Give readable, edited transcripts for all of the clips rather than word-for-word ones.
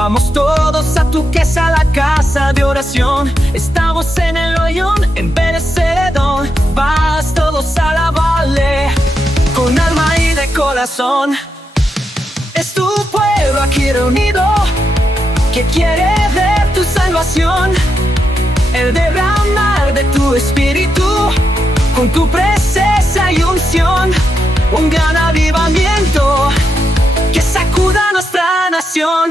Vamos todos a tu casa, la casa de oración. Estamos en el hoyón, en Berecedón. Vas todos a alabarle, con alma y de corazón. Es tu pueblo aquí reunido, que quiere ver tu salvación. El derramar de tu espíritu, con tu presencia y unción. Un gran avivamiento que sacuda nuestra nación.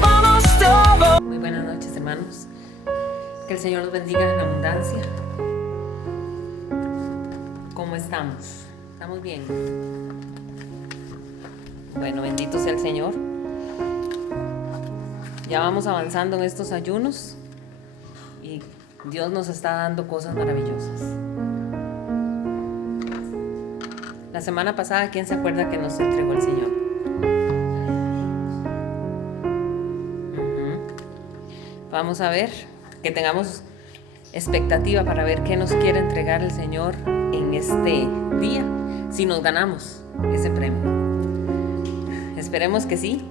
Vamos todos. Muy buenas noches, hermanos. Que el Señor los bendiga en abundancia. ¿Cómo estamos? ¿Estamos bien? Bueno, bendito sea el Señor. Ya vamos avanzando en estos ayunos y Dios nos está dando cosas maravillosas. La semana pasada, ¿quién se acuerda que nos entregó el Señor? Vamos a ver, que tengamos expectativa para ver qué nos quiere entregar el Señor en este día, si nos ganamos ese premio. Esperemos que sí,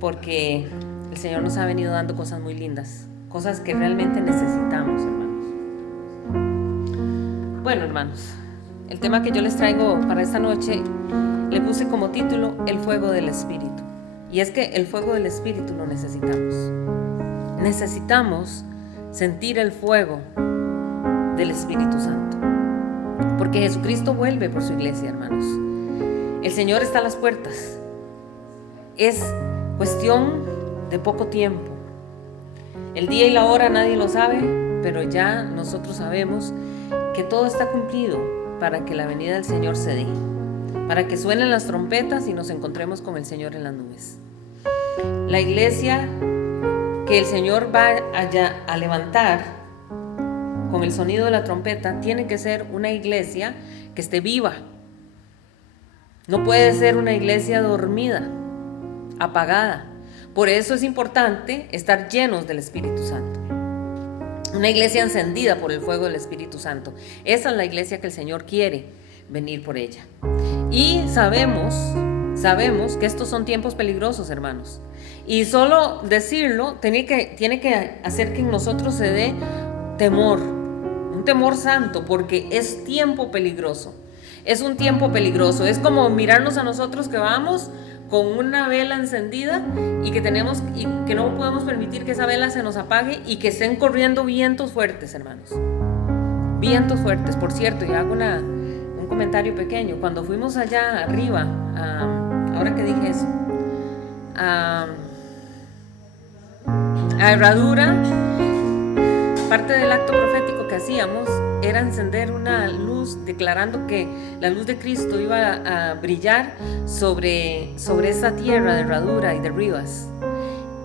porque el Señor nos ha venido dando cosas muy lindas, cosas que realmente necesitamos, hermanos. Bueno, hermanos, el tema que yo les traigo para esta noche le puse como título El fuego del Espíritu. Y es que el fuego del Espíritu lo necesitamos. Necesitamos sentir el fuego del Espíritu Santo, porque Jesucristo vuelve por su iglesia, hermanos. El Señor está a las puertas. Es cuestión de poco tiempo. El día y la hora nadie lo sabe, pero ya nosotros sabemos que todo está cumplido para que la venida del Señor se dé, para que suenen las trompetas y nos encontremos con el Señor en las nubes. La iglesia que el Señor va a levantar con el sonido de la trompeta tiene que ser una iglesia que esté viva. No puede ser una iglesia dormida, apagada. Por eso es importante estar llenos del Espíritu Santo. Una iglesia encendida por el fuego del Espíritu Santo. Esa es la iglesia que el Señor quiere venir por ella. Y sabemos que estos son tiempos peligrosos, hermanos. Y solo decirlo tiene que hacer que en nosotros se dé temor, un temor santo, porque es tiempo peligroso. Es un tiempo peligroso. Es como mirarnos a nosotros que vamos con una vela encendida y que no podemos permitir que esa vela se nos apague y que estén corriendo vientos fuertes, hermanos. Vientos fuertes. Por cierto, y hago un comentario pequeño. Cuando fuimos allá arriba, ahora que dije eso, a Herradura, parte del acto profético que hacíamos era encender una luz declarando que la luz de Cristo iba a brillar sobre esa tierra de Herradura y de Rivas,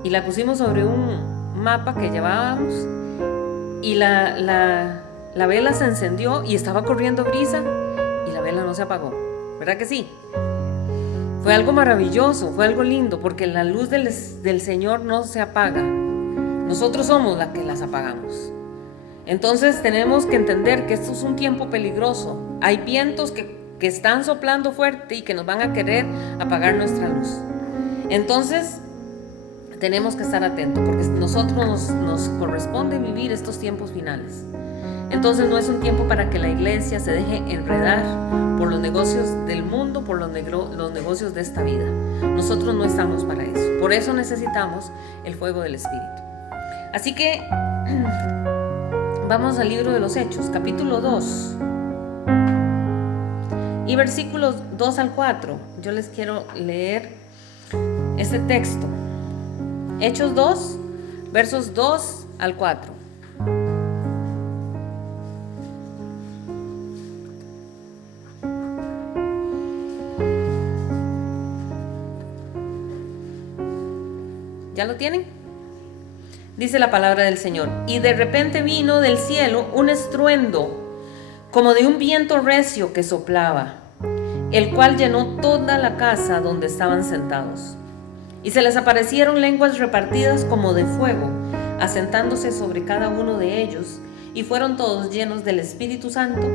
y la pusimos sobre un mapa que llevábamos, y la vela se encendió y estaba corriendo brisa y la vela no se apagó. ¿Verdad que sí? Fue algo maravilloso, fue algo lindo, porque la luz del Señor no se apaga. Nosotros somos las que las apagamos. Entonces tenemos que entender que esto es un tiempo peligroso. Hay vientos que están soplando fuerte y que nos van a querer apagar nuestra luz. Entonces tenemos que estar atentos, porque nosotros nos corresponde vivir estos tiempos finales. Entonces no es un tiempo para que la iglesia se deje enredar por los negocios del mundo, por los negocios de esta vida. Nosotros no estamos para eso. Por eso necesitamos el fuego del Espíritu. Así que vamos al libro de los Hechos, capítulo 2 y versículos 2 al 4. Yo les quiero leer este texto. Hechos 2, versos 2 al 4. ¿Ya lo tienen? Dice la palabra del Señor: y de repente vino del cielo un estruendo, como de un viento recio que soplaba, el cual llenó toda la casa donde estaban sentados. Y se les aparecieron lenguas repartidas como de fuego, asentándose sobre cada uno de ellos, y fueron todos llenos del Espíritu Santo,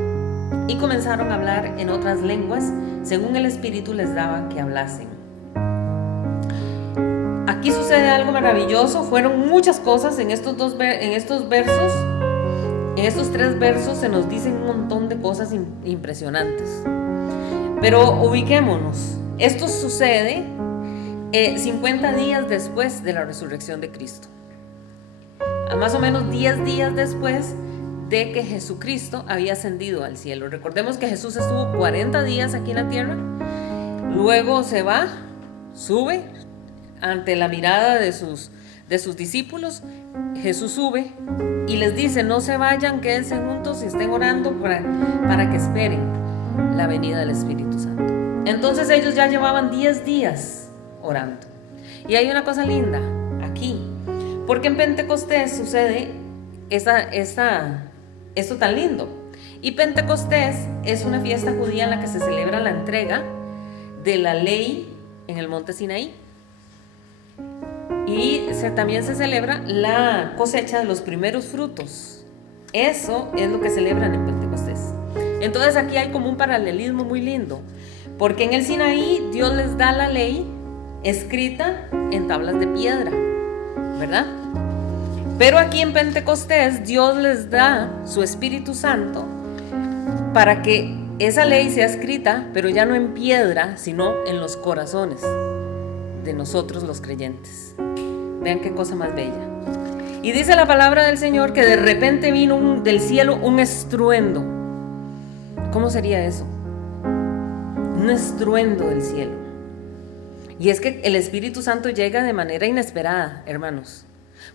y comenzaron a hablar en otras lenguas, según el Espíritu les daba que hablasen. aquí sucede algo maravilloso. Fueron muchas cosas en estos versos. En estos 3 versos se nos dicen un montón de cosas impresionantes. Pero ubiquémonos. Esto sucede 50 días después de la resurrección de Cristo. Más o menos 10 días después de que Jesucristo había ascendido al cielo. Recordemos que Jesús estuvo 40 días aquí en la tierra. Luego se va, sube ante la mirada de sus discípulos. Jesús sube y les dice: no se vayan, quédense juntos y estén orando para que esperen la venida del Espíritu Santo. Entonces ellos ya llevaban 10 días orando. Y hay una cosa linda aquí, porque en Pentecostés sucede esto tan lindo. Y Pentecostés es una fiesta judía en la que se celebra la entrega de la ley en el monte Sinaí. Y también se celebra la cosecha de los primeros frutos. Eso es lo que celebran en Pentecostés. Entonces aquí hay como un paralelismo muy lindo, porque en el Sinaí Dios les da la ley escrita en tablas de piedra, ¿verdad? Pero aquí en Pentecostés Dios les da su Espíritu Santo para que esa ley sea escrita, pero ya no en piedra, sino en los corazones de nosotros los creyentes. Vean qué cosa más bella. Y dice la palabra del Señor que de repente vino del cielo un estruendo. ¿Cómo sería eso? Un estruendo del cielo. Y es que el Espíritu Santo llega de manera inesperada, hermanos.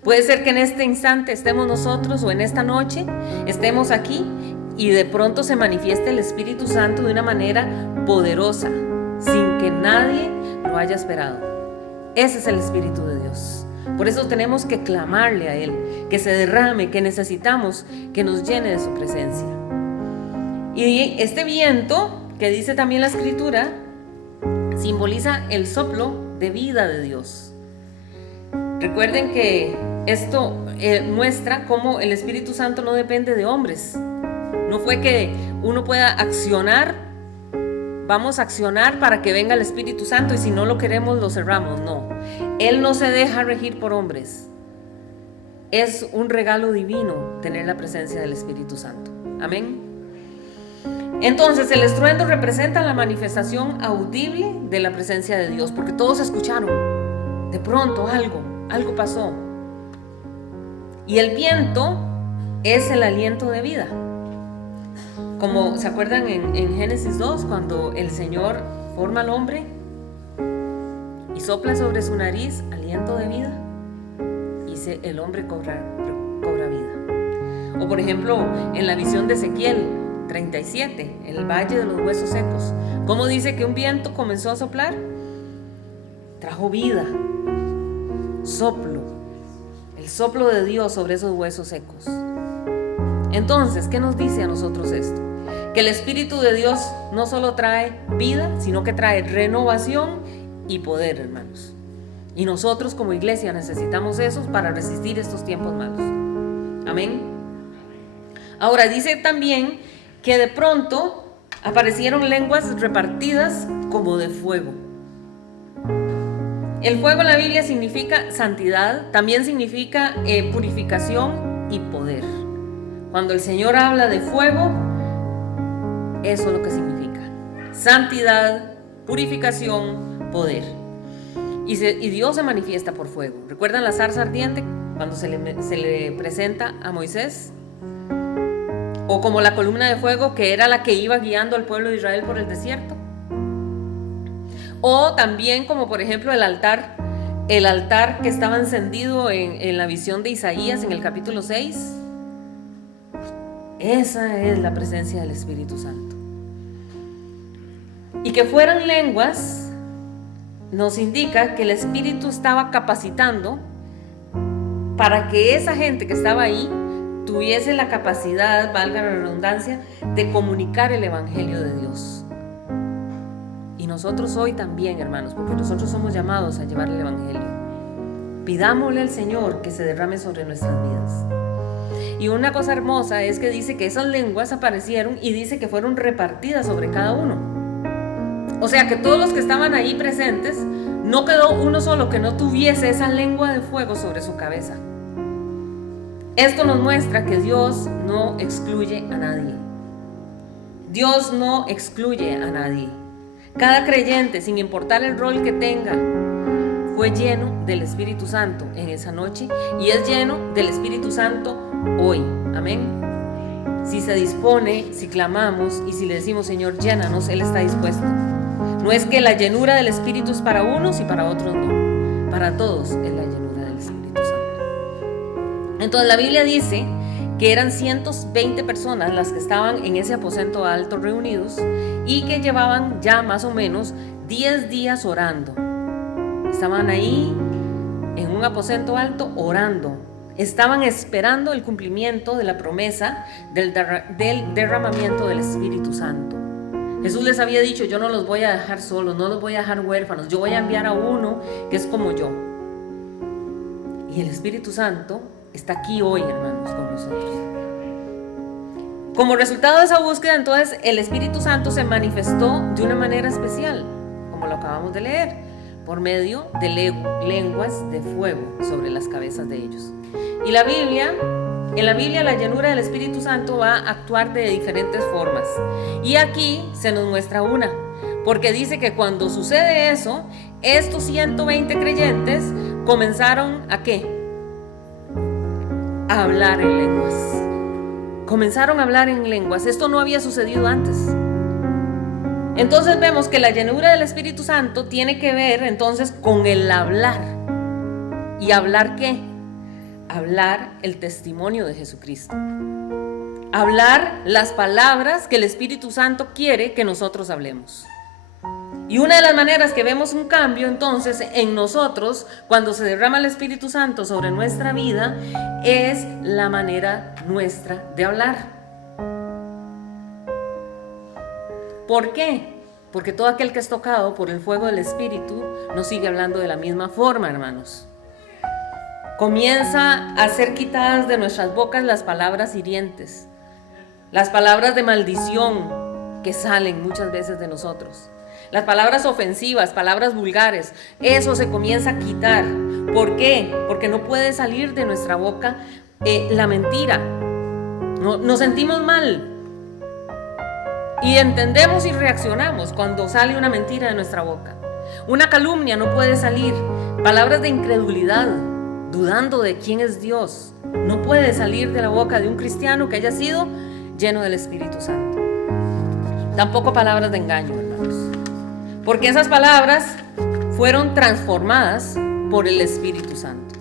Puede ser que en este instante estemos nosotros, o en esta noche estemos aquí y de pronto se manifieste el Espíritu Santo de una manera poderosa, sin que nadie lo haya esperado. Ese es el Espíritu de Dios. Por eso tenemos que clamarle a Él, que se derrame, que necesitamos que nos llene de su presencia. Y este viento, que dice también la Escritura, simboliza el soplo de vida de Dios. Recuerden que esto muestra cómo el Espíritu Santo no depende de hombres. No fue que uno pueda accionar, vamos a accionar para que venga el Espíritu Santo y si no lo queremos lo cerramos. No, Él no se deja regir por hombres. Es un regalo divino tener la presencia del Espíritu Santo. Amén. Entonces el estruendo representa la manifestación audible de la presencia de Dios, porque todos escucharon. De pronto algo pasó. Y el viento es el aliento de vida. Como se acuerdan en Génesis 2, cuando el Señor forma al hombre y sopla sobre su nariz aliento de vida, y el hombre cobra vida. O por ejemplo, en la visión de Ezequiel 37, en el valle de los huesos secos, ¿cómo dice que un viento comenzó a soplar? Trajo vida, soplo, el soplo de Dios sobre esos huesos secos. Entonces, ¿qué nos dice a nosotros esto? Que el Espíritu de Dios no solo trae vida, sino que trae renovación y poder, hermanos. Y nosotros como iglesia necesitamos eso para resistir estos tiempos malos. Amén. Ahora dice también que de pronto aparecieron lenguas repartidas como de fuego. El fuego en la Biblia significa santidad, también significa purificación y poder. Cuando el Señor habla de fuego, eso es lo que significa: santidad, purificación, poder. Y Dios se manifiesta por fuego. ¿Recuerdan la zarza ardiente cuando se le presenta a Moisés? O como la columna de fuego, que era la que iba guiando al pueblo de Israel por el desierto. O también como por ejemplo el altar que estaba encendido en la visión de Isaías en el capítulo 6. Esa es la presencia del Espíritu Santo. Y que fueran lenguas nos indica que el Espíritu estaba capacitando para que esa gente que estaba ahí tuviese la capacidad, valga la redundancia, de comunicar el Evangelio de Dios. Y nosotros hoy también, hermanos, porque nosotros somos llamados a llevar el Evangelio. Pidámosle al Señor que se derrame sobre nuestras vidas. Y una cosa hermosa es que dice que esas lenguas aparecieron y dice que fueron repartidas sobre cada uno. O sea que todos los que estaban ahí presentes no quedó uno solo que no tuviese esa lengua de fuego sobre su cabeza. Esto nos muestra que Dios no excluye a nadie. Dios no excluye a nadie. Cada creyente, sin importar el rol que tenga, fue lleno del Espíritu Santo en esa noche y es lleno del Espíritu Santo hoy. Amén. Si se dispone, si clamamos y si le decimos, Señor, llénanos, Él está dispuesto. No es que la llenura del Espíritu es para unos y para otros no. Para todos es la llenura del Espíritu Santo. Entonces la Biblia dice que eran 120 personas las que estaban en ese aposento alto reunidos y que llevaban ya más o menos 10 días orando. Estaban ahí en un aposento alto orando. Estaban esperando el cumplimiento de la promesa del derramamiento del Espíritu Santo. Jesús les había dicho, yo no los voy a dejar solos, no los voy a dejar huérfanos, yo voy a enviar a uno que es como yo. Y el Espíritu Santo está aquí hoy, hermanos, con nosotros. Como resultado de esa búsqueda, entonces, el Espíritu Santo se manifestó de una manera especial, como lo acabamos de leer, por medio de lenguas de fuego sobre las cabezas de ellos. Y en la Biblia la llenura del Espíritu Santo va a actuar de diferentes formas. Y aquí se nos muestra una, porque dice que cuando sucede eso, estos 120 creyentes comenzaron ¿a qué? A hablar en lenguas. Comenzaron a hablar en lenguas. Esto no había sucedido antes. Entonces vemos que la llenura del Espíritu Santo tiene que ver entonces con el hablar. ¿Y hablar qué? Hablar el testimonio de Jesucristo. Hablar las palabras que el Espíritu Santo quiere que nosotros hablemos. Y una de las maneras que vemos un cambio entonces en nosotros cuando se derrama el Espíritu Santo sobre nuestra vida es la manera nuestra de hablar. ¿Por qué? Porque todo aquel que es tocado por el fuego del Espíritu no sigue hablando de la misma forma, hermanos. Comienza a ser quitadas de nuestras bocas las palabras hirientes, las palabras de maldición que salen muchas veces de nosotros, las palabras ofensivas, palabras vulgares. Eso se comienza a quitar. ¿Por qué? Porque no puede salir de nuestra boca la mentira. Nos sentimos mal y entendemos y reaccionamos cuando sale una mentira de nuestra boca. Una calumnia no puede salir. Palabras de incredulidad, dudando de quién es Dios, no puede salir de la boca de un cristiano que haya sido lleno del Espíritu Santo. Tampoco palabras de engaño, hermanos, porque esas palabras fueron transformadas por el Espíritu Santo.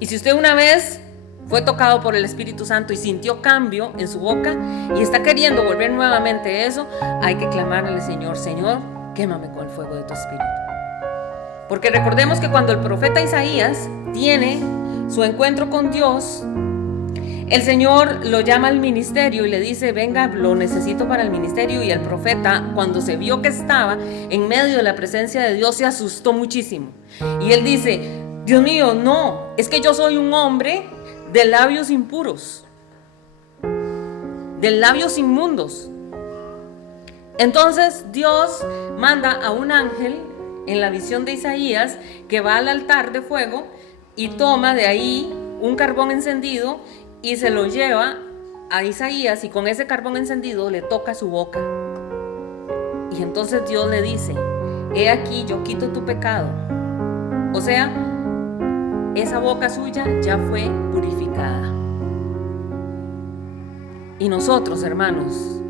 Y si usted una vez fue tocado por el Espíritu Santo y sintió cambio en su boca y está queriendo volver nuevamente eso, hay que clamarle al Señor, Señor, quémame con el fuego de tu Espíritu. Porque recordemos que cuando el profeta Isaías tiene su encuentro con Dios, el Señor lo llama al ministerio y le dice, venga, lo necesito para el ministerio. Y el profeta, cuando se vio que estaba en medio de la presencia de Dios, se asustó muchísimo. Y él dice, Dios mío, no, es que yo soy un hombre de labios impuros, de labios inmundos. Entonces Dios manda a un ángel en la visión de Isaías que va al altar de fuego y toma de ahí un carbón encendido y se lo lleva a Isaías, y con ese carbón encendido le toca su boca. Y entonces Dios le dice, he aquí yo quito tu pecado. O sea, esa boca suya ya fue purificada. Y nosotros, hermanos,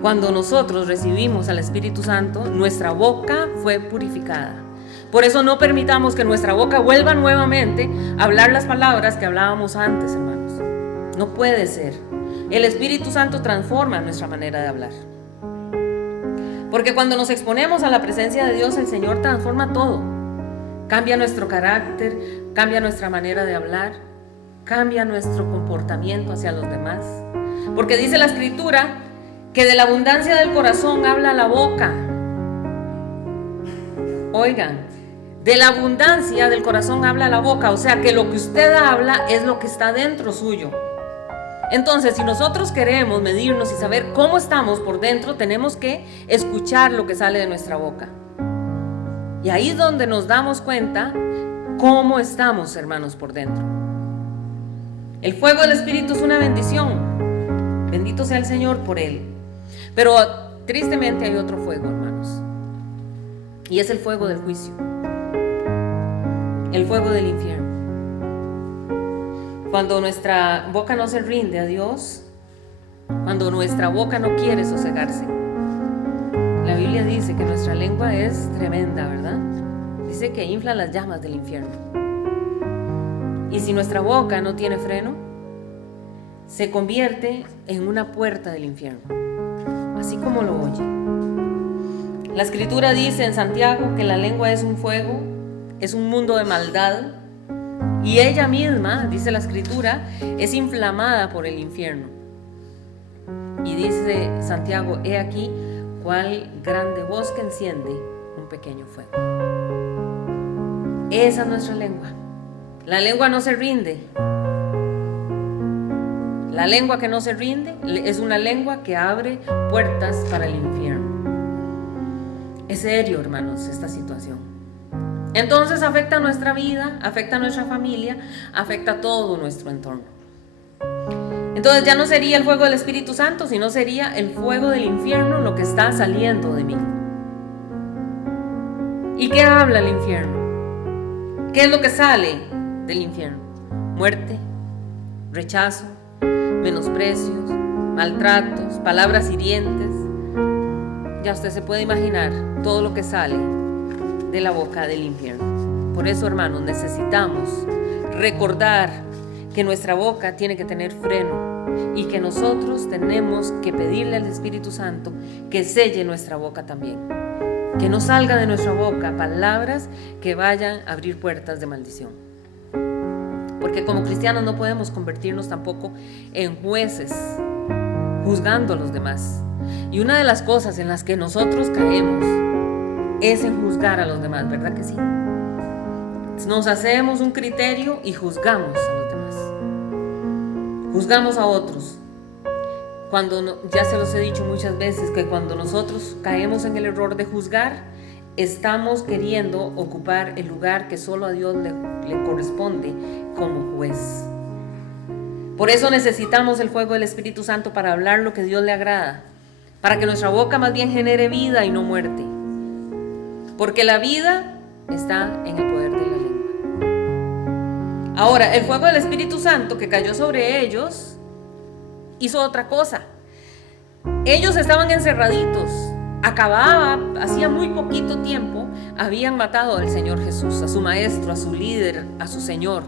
cuando nosotros recibimos al Espíritu Santo, nuestra boca fue purificada. Por eso no permitamos que nuestra boca vuelva nuevamente a hablar las palabras que hablábamos antes, hermanos. No puede ser. El Espíritu Santo transforma nuestra manera de hablar. Porque cuando nos exponemos a la presencia de Dios, el Señor transforma todo. Cambia nuestro carácter, cambia nuestra manera de hablar, cambia nuestro comportamiento hacia los demás. Porque dice la Escritura que de la abundancia del corazón habla la boca. Oigan, de la abundancia del corazón habla la boca. O sea que lo que usted habla es lo que está dentro suyo. Entonces, si nosotros queremos medirnos y saber cómo estamos por dentro, tenemos que escuchar lo que sale de nuestra boca. Y ahí es donde nos damos cuenta cómo estamos, hermanos, por dentro. El fuego del Espíritu es una bendición. Bendito sea el Señor por él. Pero tristemente hay otro fuego, hermanos. Y es el fuego del juicio. El fuego del infierno. Cuando nuestra boca no se rinde a Dios, cuando nuestra boca no quiere sosegarse. La Biblia dice que nuestra lengua es tremenda, ¿verdad? Dice que infla las llamas del infierno. Y si nuestra boca no tiene freno, se convierte en una puerta del infierno, así como lo oye. La Escritura dice en Santiago que la lengua es un fuego, es un mundo de maldad, y ella misma, dice la Escritura, es inflamada por el infierno. Y dice Santiago, he aquí cuál grande bosque enciende un pequeño fuego. Esa es nuestra lengua. La lengua no se rinde. La lengua que no se rinde es una lengua que abre puertas para el infierno. Es serio, hermanos, esta situación. Entonces afecta a nuestra vida, afecta a nuestra familia, afecta a todo nuestro entorno. Entonces ya no sería el fuego del Espíritu Santo, sino sería el fuego del infierno lo que está saliendo de mí. ¿Y qué habla el infierno? ¿Qué es lo que sale del infierno? Muerte, rechazo, menosprecios, maltratos, palabras hirientes. Ya usted se puede imaginar todo lo que sale de la boca del infierno. Por eso, hermanos, necesitamos recordar que nuestra boca tiene que tener freno y que nosotros tenemos que pedirle al Espíritu Santo que selle nuestra boca también. Que no salga de nuestra boca palabras que vayan a abrir puertas de maldición. Porque como cristianos no podemos convertirnos tampoco en jueces juzgando a los demás. Y una de las cosas en las que nosotros caemos es en juzgar a los demás, ¿verdad que sí? Nos hacemos un criterio y juzgamos a los demás. Juzgamos a otros. Ya se los he dicho muchas veces que cuando nosotros caemos en el error de juzgar, estamos queriendo ocupar el lugar que solo a Dios le corresponde como juez. Por eso necesitamos el fuego del Espíritu Santo para hablar lo que Dios le agrada, para que nuestra boca más bien genere vida y no muerte. Porque la vida está en el poder de la lengua. Ahora, el fuego del Espíritu Santo que cayó sobre ellos hizo otra cosa. Ellos estaban encerraditos. Hacía muy poquito tiempo, habían matado al Señor Jesús, a su maestro, a su líder, a su Señor.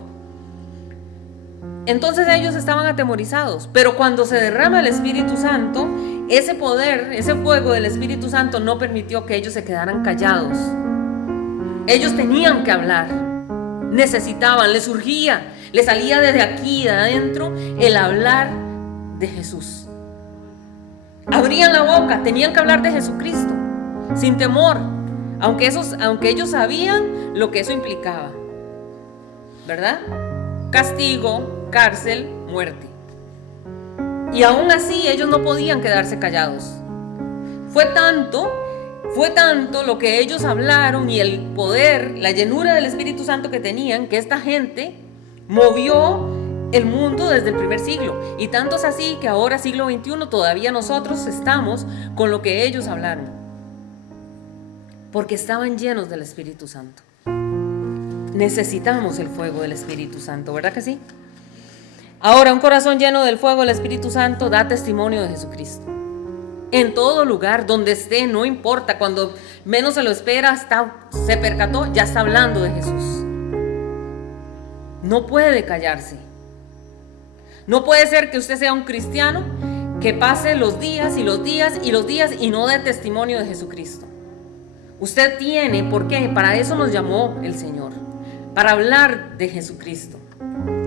Entonces ellos estaban atemorizados, pero cuando se derrama el Espíritu Santo, ese poder, ese fuego del Espíritu Santo no permitió que ellos se quedaran callados. Ellos tenían que hablar, necesitaban, les surgía, les salía desde aquí, de adentro, el hablar de Jesús. Abrían la boca, tenían que hablar de Jesucristo, sin temor, aunque ellos sabían lo que eso implicaba, ¿verdad? Castigo, cárcel, muerte. Y aún así ellos no podían quedarse callados. Fue tanto lo que ellos hablaron y el poder, la llenura del Espíritu Santo que tenían, que esta gente movió el mundo desde el primer siglo. Y tanto es así que ahora, siglo XXI, todavía nosotros estamos con lo que ellos hablaron, porque estaban llenos del Espíritu Santo. Necesitamos el fuego del Espíritu Santo, ¿verdad que sí? Ahora, un corazón lleno del fuego del Espíritu Santo da testimonio de Jesucristo. En todo lugar, donde esté, no importa, cuando menos se lo espera, se percató, ya está hablando de Jesús. No puede callarse. No puede ser que usted sea un cristiano que pase los días y los días y los días y no dé testimonio de Jesucristo. Usted tiene, ¿por qué? Para eso nos llamó el Señor, para hablar de Jesucristo.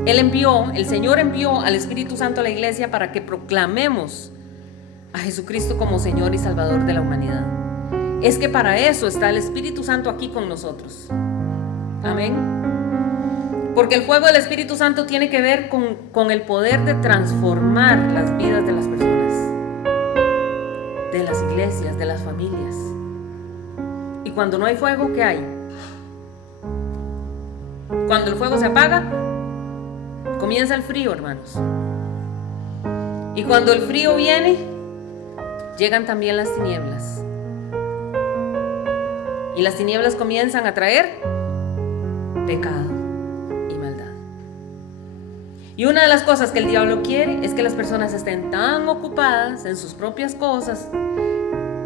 El Señor envió al Espíritu Santo a la iglesia para que proclamemos a Jesucristo como Señor y Salvador de la humanidad. Es que para eso está el Espíritu Santo aquí con nosotros. Amén. Porque el fuego del Espíritu Santo tiene que ver con el poder de transformar las vidas de las personas, de las iglesias, de las familias. Y cuando no hay fuego, ¿qué hay? cuando el fuego se apaga, comienza el frío, hermanos. Y cuando el frío viene, llegan también las tinieblas. Y las tinieblas comienzan a traer pecado y maldad. Y una de las cosas que el diablo quiere es que las personas estén tan ocupadas en sus propias cosas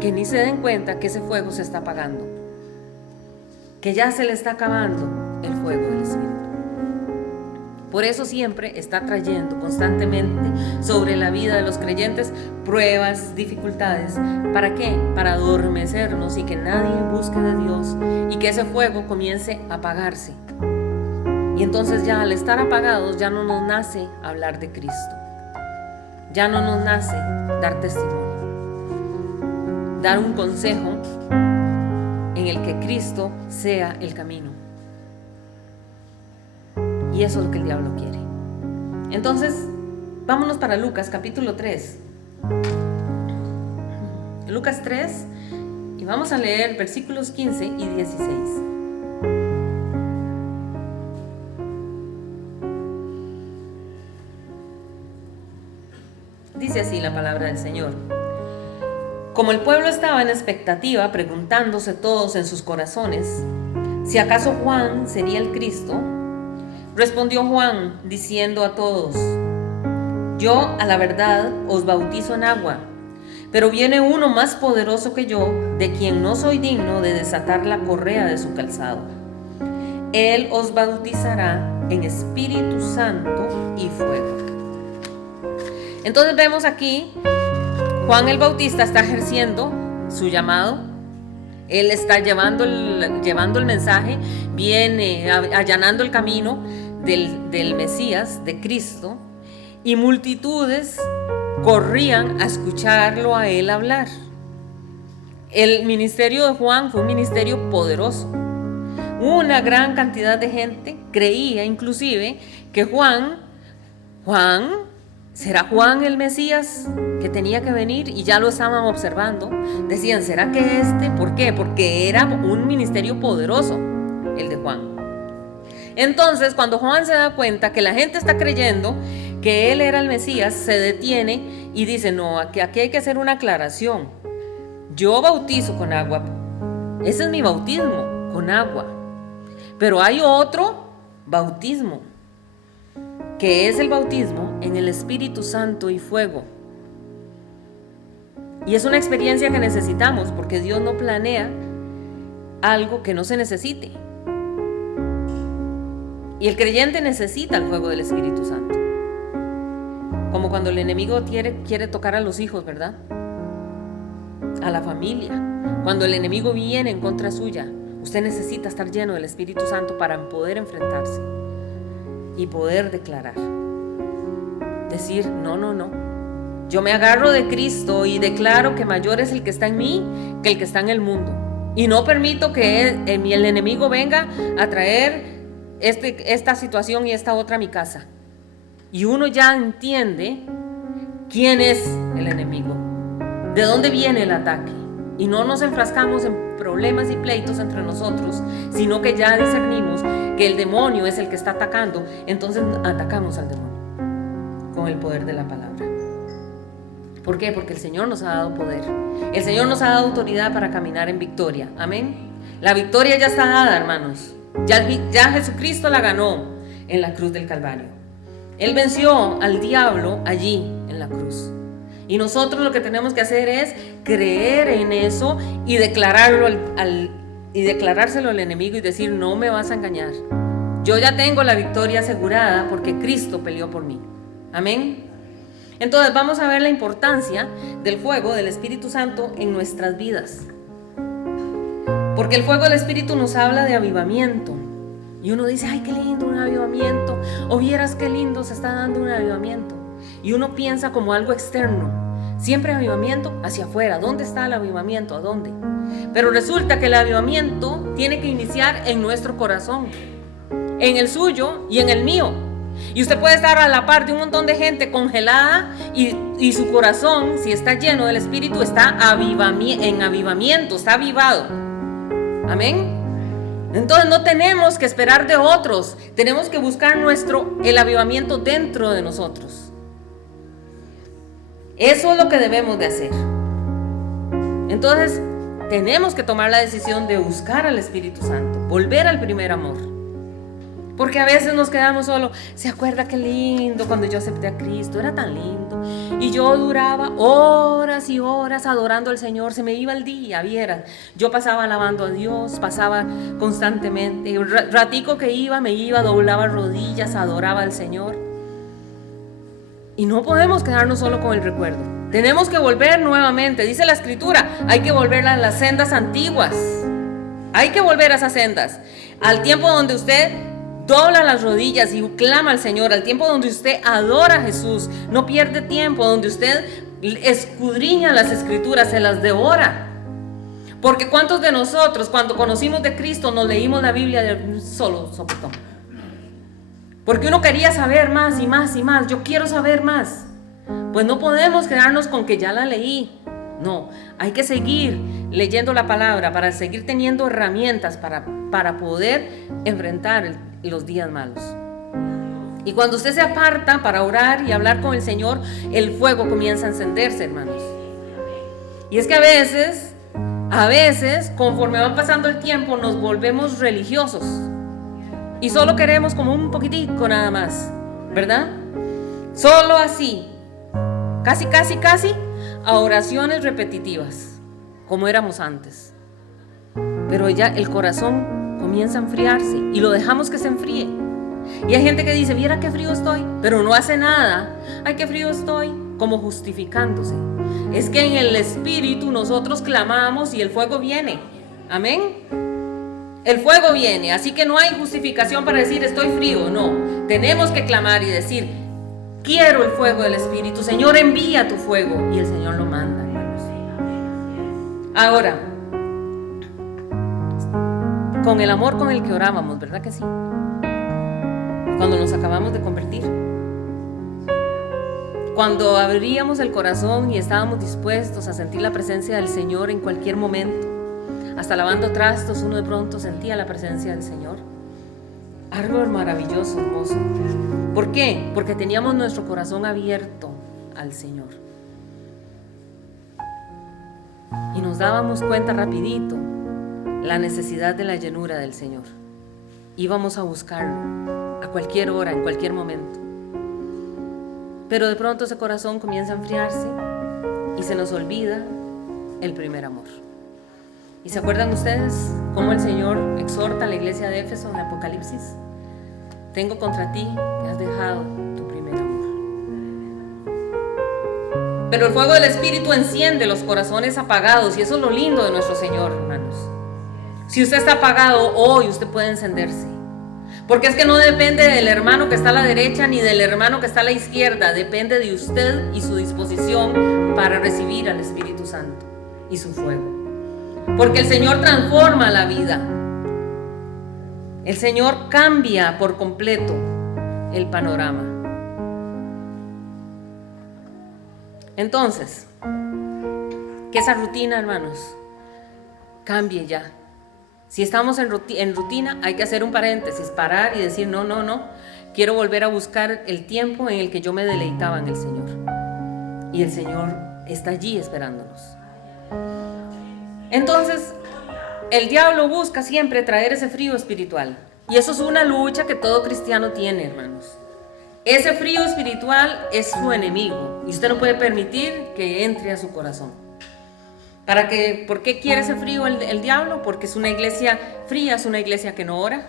que ni se den cuenta que ese fuego se está apagando, que ya se le está acabando el fuego del Espíritu. Por eso siempre está trayendo constantemente sobre la vida de los creyentes pruebas, dificultades. ¿Para qué? Para adormecernos y que nadie busque de Dios y que ese fuego comience a apagarse. Y entonces ya al estar apagados ya no nos nace hablar de Cristo. Ya no nos nace dar testimonio. Dar un consejo en el que Cristo sea el camino. Y eso es lo que el diablo quiere. Entonces, vámonos para Lucas capítulo 3. Lucas 3, y vamos a leer versículos 15 y 16. Dice así la palabra del Señor. Como el pueblo estaba en expectativa, preguntándose todos en sus corazones si acaso Juan sería el Cristo, respondió Juan diciendo a todos: yo a la verdad os bautizo en agua, pero viene uno más poderoso que yo, de quien no soy digno de desatar la correa de su calzado. Él os bautizará en Espíritu Santo y fuego. Entonces vemos aquí, Juan el Bautista está ejerciendo su llamado. Él está llevando el mensaje, viene allanando el camino del Mesías, de Cristo, y multitudes corrían a escucharlo a él hablar. El ministerio de Juan fue un ministerio poderoso. Una gran cantidad de gente creía inclusive que ¿será Juan el Mesías que tenía que venir? Y ya lo estaban observando. Decían, ¿será que ¿Por qué? Porque era un ministerio poderoso el de Juan. Entonces, cuando Juan se da cuenta que la gente está creyendo que él era el Mesías, se detiene y dice, no, aquí hay que hacer una aclaración. Yo bautizo con agua. Ese es mi bautismo, con agua. Pero hay otro bautismo, que es el bautismo en el Espíritu Santo y fuego. Y es una experiencia que necesitamos, porque Dios no planea algo que no se necesite. Y el creyente necesita el fuego del Espíritu Santo. Como cuando el enemigo quiere tocar a los hijos, ¿verdad? A la familia. Cuando el enemigo viene en contra suya, usted necesita estar lleno del Espíritu Santo para poder enfrentarse y poder declarar. Decir, no. Yo me agarro de Cristo y declaro que mayor es el que está en mí que el que está en el mundo. Y no permito que el enemigo venga a traer esta situación y esta otra a mi casa. Y uno ya entiende quién es el enemigo, de dónde viene el ataque. Y no nos enfrascamos en problemas y pleitos entre nosotros, sino que ya discernimos que el demonio es el que está atacando. Entonces atacamos al demonio con el poder de la palabra. ¿Por qué? Porque el Señor nos ha dado poder. El Señor nos ha dado autoridad para caminar en victoria. Amén. La victoria ya está dada, hermanos. Ya Jesucristo la ganó en la cruz del Calvario. Él venció al diablo allí en la cruz. Y nosotros lo que tenemos que hacer es creer en eso y declarárselo al enemigo y decir, no me vas a engañar. Yo ya tengo la victoria asegurada porque Cristo peleó por mí. Amén. Entonces vamos a ver la importancia del fuego del Espíritu Santo en nuestras vidas. Porque el fuego del Espíritu nos habla de avivamiento. Y uno dice, ay, qué lindo un avivamiento. O vieras qué lindo se está dando un avivamiento. Y uno piensa como algo externo. Siempre avivamiento hacia afuera. ¿Dónde está el avivamiento? ¿A dónde? Pero resulta que el avivamiento tiene que iniciar en nuestro corazón. En el suyo y en el mío. Y usted puede estar a la par de un montón de gente congelada y su corazón, si está lleno del Espíritu, está en avivamiento, está avivado. Amén. Entonces no tenemos que esperar de otros, tenemos que buscar el avivamiento dentro de nosotros. Eso es lo que debemos de hacer. Entonces tenemos que tomar la decisión de buscar al Espíritu Santo, volver al primer amor. Porque a veces nos quedamos solo. ¿Se acuerda qué lindo cuando yo acepté a Cristo? Era tan lindo. Y yo duraba horas y horas adorando al Señor. Se me iba el día, vieran. Yo pasaba alabando a Dios, pasaba constantemente. Y ratico que me iba, doblaba rodillas, adoraba al Señor. Y no podemos quedarnos solo con el recuerdo. Tenemos que volver nuevamente. Dice la Escritura, hay que volver a las sendas antiguas. Hay que volver a esas sendas. Al tiempo donde usted dobla las rodillas y clama al Señor, al tiempo donde usted adora a Jesús, no pierde tiempo, donde usted escudriña las Escrituras, se las devora. Porque ¿cuántos de nosotros cuando conocimos de Cristo nos leímos la Biblia de un solo sopetón? Porque uno quería saber más y más y más. Yo quiero saber más. Pues no podemos quedarnos con que ya la leí. No, hay que seguir leyendo la palabra para seguir teniendo herramientas para poder enfrentar los días malos. Y cuando usted se aparta para orar y hablar con el Señor, el fuego comienza a encenderse, hermanos. Y es que a veces, conforme va pasando el tiempo, nos volvemos religiosos. Y solo queremos como un poquitico nada más, ¿verdad? Solo así, casi, a oraciones repetitivas, como éramos antes. Pero ya el corazón comienza a enfriarse y lo dejamos que se enfríe. Y hay gente que dice, viera qué frío estoy, pero no hace nada. Ay, qué frío estoy, como justificándose. Es que en el Espíritu nosotros clamamos y el fuego viene. Amén. El fuego viene, así que no hay justificación para decir estoy frío. No, tenemos que clamar y decir, quiero el fuego del Espíritu. Señor, envía tu fuego. Y el Señor lo manda, hermanos. Ahora, con el amor con el que orábamos, ¿verdad que sí? Cuando nos acabamos de convertir, cuando abríamos el corazón y estábamos dispuestos a sentir la presencia del Señor en cualquier momento, hasta lavando trastos, uno de pronto sentía la presencia del Señor. Algo maravilloso, hermoso. ¿Por qué? Porque teníamos nuestro corazón abierto al Señor. Y nos dábamos cuenta rapidito la necesidad de la llenura del Señor. Íbamos a buscarlo a cualquier hora, en cualquier momento. Pero de pronto ese corazón comienza a enfriarse y se nos olvida el primer amor. ¿Y se acuerdan ustedes cómo el Señor exhorta a la iglesia de Éfeso en Apocalipsis? Tengo contra ti que has dejado tu primer amor. Pero el fuego del Espíritu enciende los corazones apagados y eso es lo lindo de nuestro Señor, hermanos. Si usted está apagado hoy, usted puede encenderse. Porque es que no depende del hermano que está a la derecha ni del hermano que está a la izquierda. Depende de usted y su disposición para recibir al Espíritu Santo y su fuego. Porque el Señor transforma la vida. El Señor cambia por completo el panorama. Entonces, que esa rutina, hermanos, cambie ya. Si estamos en rutina, hay que hacer un paréntesis, parar y decir, no, quiero volver a buscar el tiempo en el que yo me deleitaba en el Señor. Y el Señor está allí esperándonos. Entonces, el diablo busca siempre traer ese frío espiritual. Y eso es una lucha que todo cristiano tiene, hermanos. Ese frío espiritual es su enemigo. Y usted no puede permitir que entre a su corazón. ¿Por qué quiere ese frío el diablo? Porque es una iglesia fría, es una iglesia que no ora.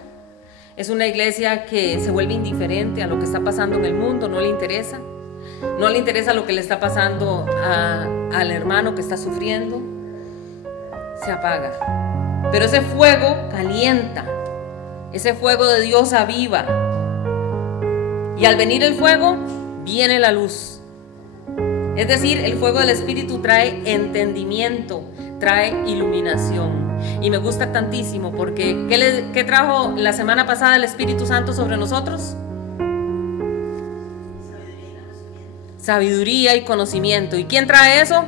Es una iglesia que se vuelve indiferente a lo que está pasando en el mundo, no le interesa. No le interesa lo que le está pasando al hermano que está sufriendo. Se apaga. Pero ese fuego calienta, ese fuego de Dios aviva. Y al venir el fuego, viene la luz. Es decir, el fuego del Espíritu trae entendimiento, trae iluminación. Y me gusta tantísimo porque ¿qué trajo la semana pasada el Espíritu Santo sobre nosotros? Sabiduría y conocimiento. ¿Y quién trae eso?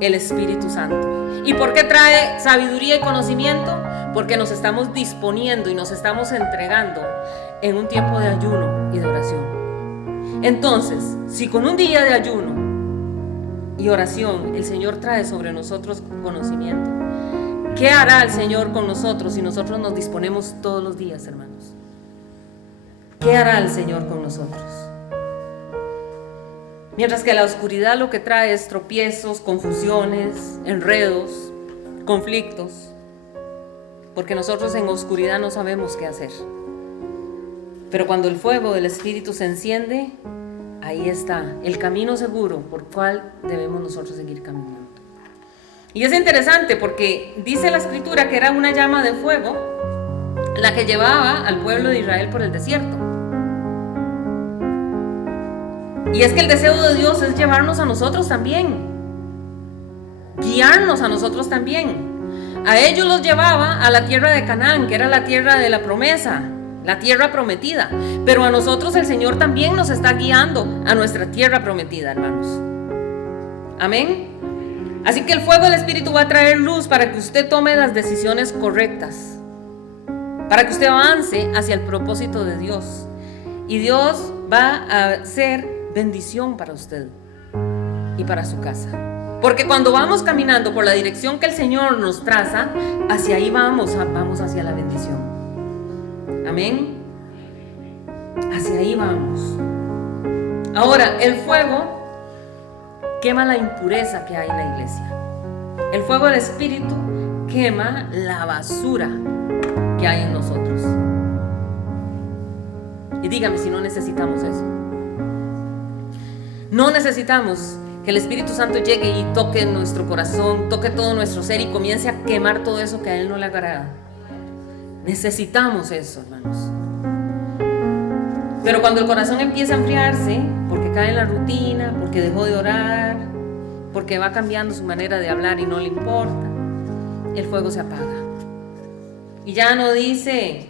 El Espíritu Santo. ¿Y por qué trae sabiduría y conocimiento? porque nos estamos disponiendo y nos estamos entregando en un tiempo de ayuno y de oración. Entonces, si con un día de ayuno y oración el Señor trae sobre nosotros conocimiento, ¿qué hará el Señor con nosotros si nosotros nos disponemos todos los días, hermanos? ¿Qué hará el Señor con nosotros? Mientras que la oscuridad lo que trae es tropiezos, confusiones, enredos, conflictos, porque nosotros en oscuridad no sabemos qué hacer. Pero cuando el fuego del Espíritu se enciende, ahí está el camino seguro por cual debemos nosotros seguir caminando. Y es interesante porque dice la Escritura que era una llama de fuego la que llevaba al pueblo de Israel por el desierto. Y es que el deseo de Dios es llevarnos a nosotros también, guiarnos a nosotros también. A ellos los llevaba a la tierra de Canaán, que era la tierra de la promesa, la tierra prometida. Pero a nosotros el Señor también nos está guiando a nuestra tierra prometida, hermanos. Amén. Así que el fuego del Espíritu va a traer luz para que usted tome las decisiones correctas, para que usted avance hacia el propósito de Dios. Y Dios va a ser bendición para usted y para su casa. Porque cuando vamos caminando por la dirección que el Señor nos traza, hacia ahí vamos hacia la bendición. Amén. Hacia ahí vamos. Ahora, el fuego quema la impureza que hay en la iglesia. El fuego del Espíritu quema la basura que hay en nosotros. Y dígame si no necesitamos eso. No necesitamos que el Espíritu Santo llegue y toque nuestro corazón, toque todo nuestro ser y comience a quemar todo eso que a Él no le agrada. Necesitamos eso, hermanos. Pero cuando el corazón empieza a enfriarse, porque cae en la rutina, porque dejó de orar, porque va cambiando su manera de hablar y no le importa, el fuego se apaga. Y ya no dice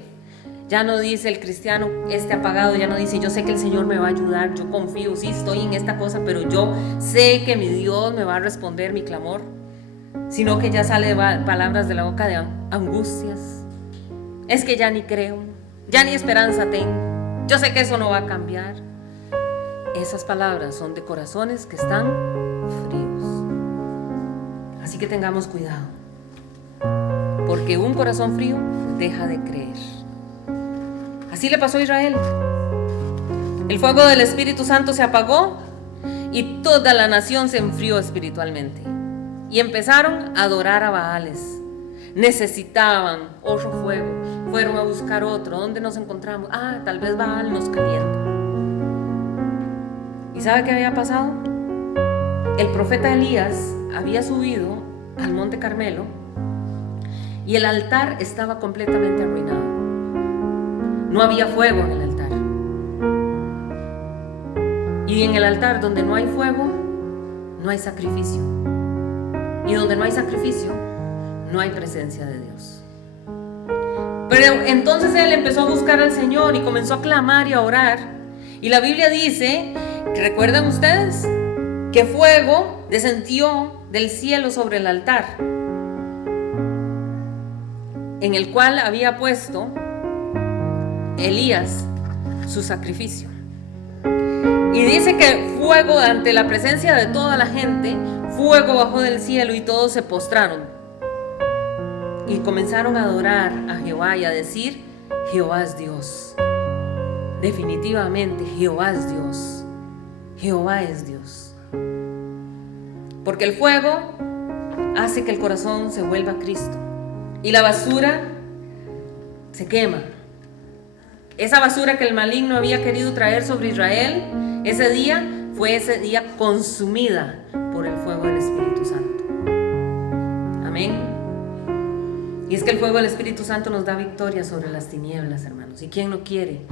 el cristiano apagado, ya no dice yo sé que el Señor me va a ayudar, yo confío, sí estoy en esta cosa, pero yo sé que mi Dios me va a responder mi clamor, sino que ya sale palabras de la boca de angustias. Es que ya ni creo, ya ni esperanza tengo, yo sé que eso no va a cambiar. Esas palabras son de corazones que están fríos. Así que tengamos cuidado, porque un corazón frío deja de creer. Así le pasó a Israel. El fuego del Espíritu Santo se apagó y toda la nación se enfrió espiritualmente. Y empezaron a adorar a Baales. Necesitaban otro fuego. Fueron a buscar otro. ¿Dónde nos encontramos? Tal vez Baal nos calienta. ¿Y sabe qué había pasado? El profeta Elías había subido al monte Carmelo y el altar estaba completamente arruinado. No había fuego en el altar. Y en el altar donde no hay fuego, no hay sacrificio. Y donde no hay sacrificio, no hay presencia de Dios. Pero entonces él empezó a buscar al Señor y comenzó a clamar y a orar. Y la Biblia dice, ¿recuerdan ustedes? Que fuego descendió del cielo sobre el altar, en el cual había puesto Elías su sacrificio. Y dice que fuego ante la presencia de toda la gente, fuego bajó del cielo y todos se postraron y comenzaron a adorar a Jehová y a decir: Jehová es Dios. Definitivamente Jehová es Dios. Jehová es Dios. Porque el fuego hace que el corazón se vuelva a Cristo y la basura se quema. Esa basura que el maligno había querido traer sobre Israel, ese día consumida por el fuego del Espíritu Santo. Amén. Y es que el fuego del Espíritu Santo nos da victoria sobre las tinieblas, hermanos. ¿Y quién no quiere?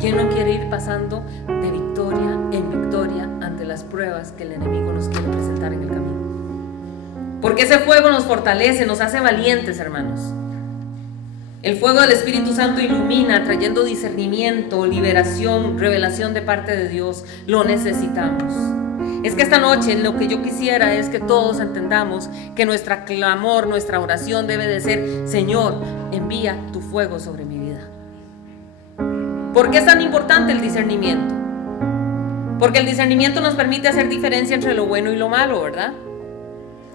¿Quién no quiere ir pasando de victoria en victoria ante las pruebas que el enemigo nos quiere presentar en el camino? Porque ese fuego nos fortalece, nos hace valientes, hermanos. El fuego del Espíritu Santo ilumina, trayendo discernimiento, liberación, revelación de parte de Dios. Lo necesitamos. Es que esta noche lo que yo quisiera es que todos entendamos que nuestra clamor, nuestra oración debe de ser: Señor, envía tu fuego sobre mi vida. ¿Por qué es tan importante el discernimiento? Porque el discernimiento nos permite hacer diferencia entre lo bueno y lo malo, ¿verdad?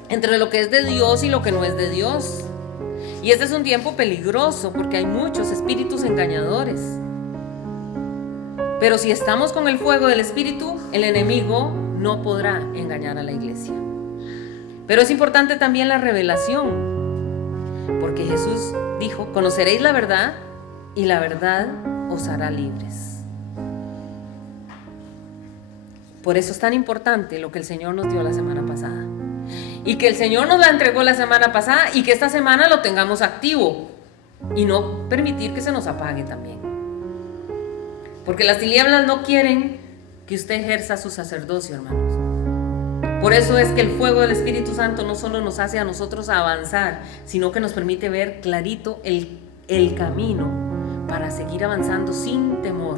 Entre lo que es de Dios y lo que no es de Dios. Y este es un tiempo peligroso porque hay muchos espíritus engañadores. Pero si estamos con el fuego del Espíritu, el enemigo no podrá engañar a la iglesia. Pero es importante también la revelación, porque Jesús dijo: conoceréis la verdad y la verdad os hará libres. Por eso es tan importante lo que el Señor nos dio la semana pasada, y que el Señor nos la entregó la semana pasada, y que esta semana lo tengamos activo y no permitir que se nos apague también. Porque las tinieblas no quieren que usted ejerza su sacerdocio, hermanos. Por eso es que el fuego del Espíritu Santo no solo nos hace a nosotros avanzar, sino que nos permite ver clarito el camino para seguir avanzando sin temor.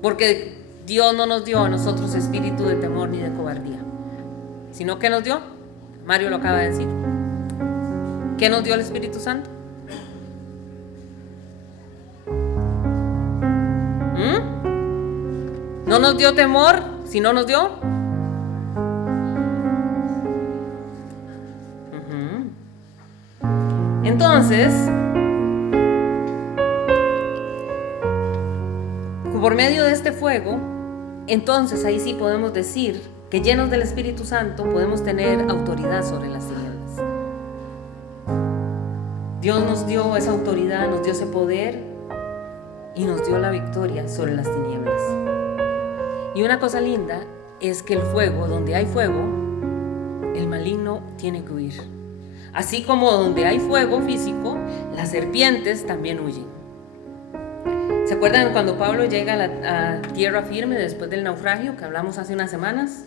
Porque Dios no nos dio a nosotros espíritu de temor ni de cobardía, sino que nos dio, Mario lo acaba de decir, ¿qué nos dio el Espíritu Santo? No nos dio temor, sino nos dio Entonces, por medio de este fuego, entonces ahí sí podemos decir que llenos del Espíritu Santo podemos tener autoridad sobre las tinieblas. Dios nos dio esa autoridad, nos dio ese poder y nos dio la victoria sobre las tinieblas. Y una cosa linda es que el fuego, donde hay fuego, el maligno tiene que huir. Así como donde hay fuego físico, las serpientes también huyen. ¿Se acuerdan cuando Pablo llega a tierra firme después del naufragio que hablamos hace unas semanas?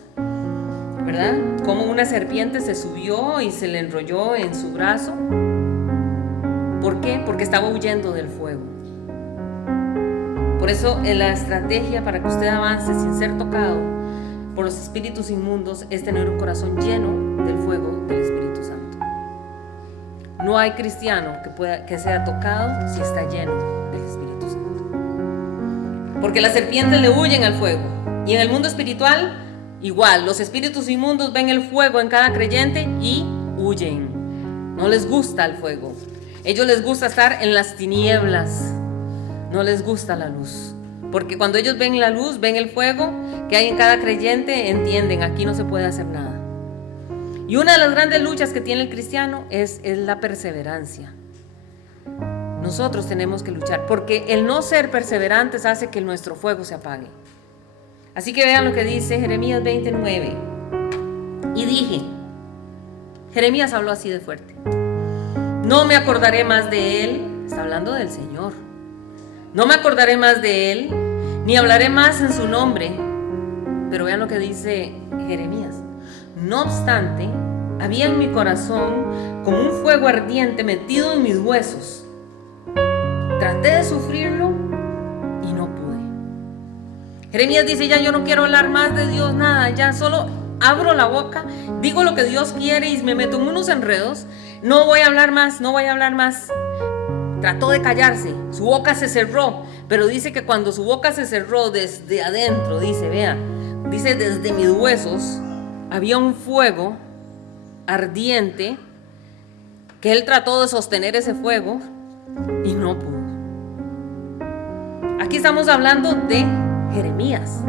¿Verdad? Como una serpiente se subió y se le enrolló en su brazo. ¿Por qué? Porque estaba huyendo del fuego. Por eso la estrategia para que usted avance sin ser tocado por los espíritus inmundos es tener un corazón lleno del fuego del Espíritu Santo. No hay cristiano que sea tocado si está lleno del Espíritu Santo. Porque las serpientes le huyen al fuego. Y en el mundo espiritual, igual, los espíritus inmundos ven el fuego en cada creyente y huyen. No les gusta el fuego. Ellos les gusta estar en las tinieblas. No les gusta la luz. Porque cuando ellos ven la luz, ven el fuego que hay en cada creyente, entienden, aquí no se puede hacer nada. Y una de las grandes luchas que tiene el cristiano es la perseverancia. Nosotros tenemos que luchar, porque el no ser perseverantes hace que nuestro fuego se apague. Así que vean lo que dice Jeremías 29. Y dije, Jeremías habló así de fuerte: no me acordaré más de él. Está hablando del Señor. No me acordaré más de él, ni hablaré más en su nombre. Pero vean lo que dice Jeremías. No obstante, había en mi corazón como un fuego ardiente metido en mis huesos. Traté de sufrirlo y no pude. Jeremías dice: ya yo no quiero hablar más de Dios, nada, ya solo abro la boca, digo lo que Dios quiere y me meto en unos enredos. No voy a hablar más, no voy a hablar más. Trató de callarse, su boca se cerró, pero dice que cuando su boca se cerró desde adentro, dice desde mis huesos, había un fuego ardiente que él trató de sostener ese fuego y no pudo. Aquí estamos hablando de Jeremías,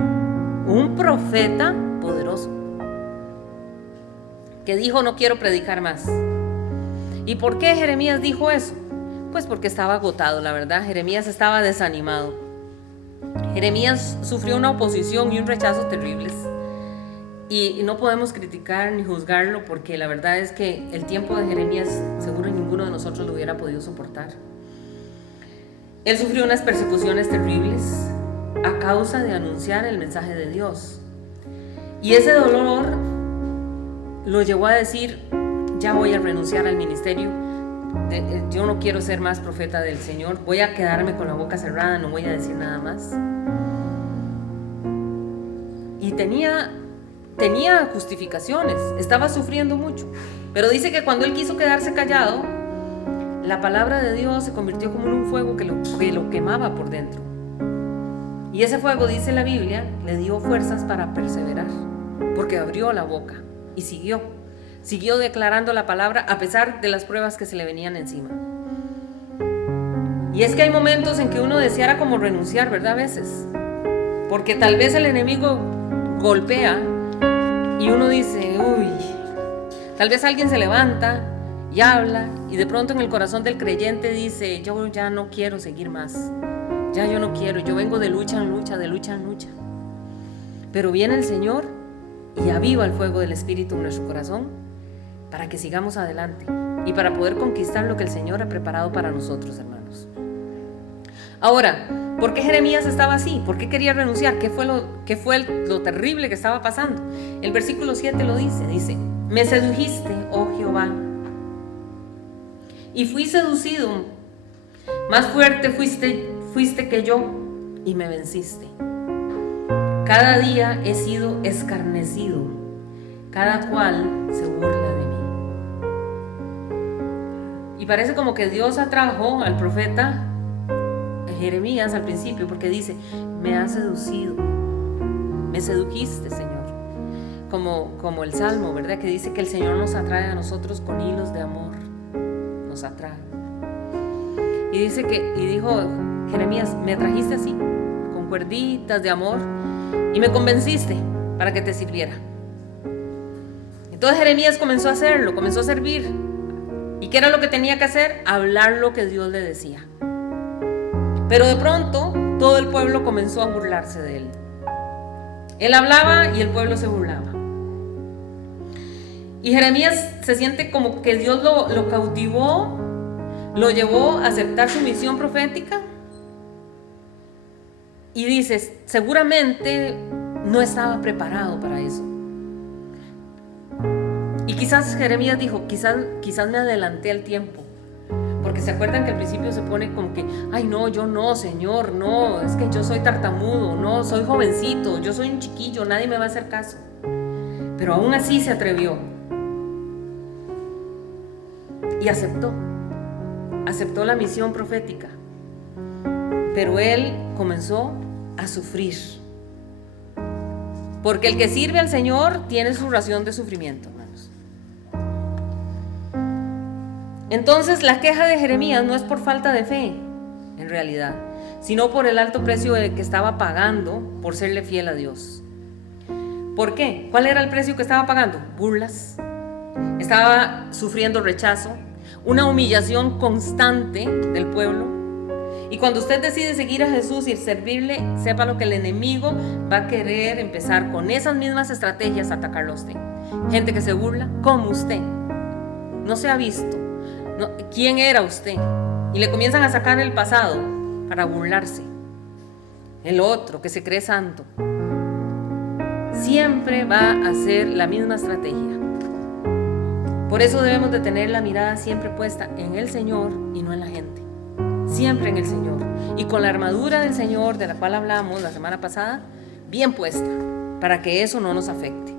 un profeta poderoso que dijo: no quiero predicar más. ¿Y por qué Jeremías dijo eso? Pues porque estaba agotado, la verdad. Jeremías estaba desanimado. Jeremías sufrió una oposición y un rechazo terribles. Y no podemos criticar ni juzgarlo, porque la verdad es que el tiempo de Jeremías seguro ninguno de nosotros lo hubiera podido soportar. Él sufrió unas persecuciones terribles a causa de anunciar el mensaje de Dios. Y ese dolor lo llevó a decir: ya voy a renunciar al ministerio. Yo no quiero ser más profeta del Señor. Voy a quedarme con la boca cerrada, no voy a decir nada más. Y y tenía justificaciones, estaba sufriendo mucho. Pero dice que cuando él quiso quedarse callado, la palabra de Dios se convirtió como en un fuego que lo quemaba por dentro. Y ese fuego, dice la Biblia, le dio fuerzas para perseverar, porque abrió la boca y siguió declarando la palabra a pesar de las pruebas que se le venían encima. Y es que hay momentos en que uno deseara como renunciar, ¿verdad? A veces, porque tal vez el enemigo golpea y uno dice, uy, tal vez alguien se levanta y habla, y de pronto en el corazón del creyente dice, yo ya no quiero seguir más, ya yo no quiero, yo vengo de lucha en lucha, de lucha en lucha. Pero viene el Señor y aviva el fuego del Espíritu en nuestro corazón para que sigamos adelante y para poder conquistar lo que el Señor ha preparado para nosotros, hermanos. Ahora, ¿por qué Jeremías estaba así? ¿Por qué quería renunciar? ¿Qué fue lo terrible que estaba pasando? El versículo 7 lo dice, me sedujiste, oh Jehová, y fui seducido, más fuerte fuiste que yo, y me venciste. Cada día he sido escarnecido, cada cual se burla de mí. Y parece como que Dios atrajo al profeta Jeremías al principio, porque dice, me has seducido, me sedujiste, Señor. Como el Salmo, ¿verdad? Que dice que el Señor nos atrae a nosotros con hilos de amor, nos atrae. Y dijo Jeremías, me atrajiste así, con cuerditas de amor, y me convenciste para que te sirviera. Entonces Jeremías comenzó a hacerlo, comenzó a servir. ¿Y qué era lo que tenía que hacer? Hablar lo que Dios le decía. Pero de pronto todo el pueblo comenzó a burlarse de él. Él hablaba y el pueblo se burlaba. Y Jeremías se siente como que Dios lo cautivó, lo llevó a aceptar su misión profética. Y dices, seguramente no estaba preparado para eso. Y quizás Jeremías dijo, quizás me adelanté al tiempo. Porque se acuerdan que al principio se pone como que, ay no, yo no, Señor, no, es que yo soy tartamudo, no, soy jovencito, yo soy un chiquillo, nadie me va a hacer caso. Pero aún así se atrevió. Y aceptó la misión profética. Pero él comenzó a sufrir. Porque el que sirve al Señor tiene su ración de sufrimiento, hermanos. Entonces la queja de Jeremías no es por falta de fe, en realidad, sino por el alto precio que estaba pagando por serle fiel a Dios. ¿Por qué? ¿Cuál era el precio que estaba pagando? Burlas. Estaba sufriendo rechazo, una humillación constante del pueblo. Y cuando usted decide seguir a Jesús y servirle, sepa lo que el enemigo va a querer empezar con esas mismas estrategias a atacarlo a usted. Gente que se burla como usted. No se ha visto. ¿Quién era usted? Y le comienzan a sacar el pasado para burlarse. El otro que se cree santo. Siempre va a ser la misma estrategia. Por eso debemos de tener la mirada siempre puesta en el Señor y no en la gente. Siempre en el Señor. Y con la armadura del Señor, de la cual hablamos la semana pasada, bien puesta, para que eso no nos afecte.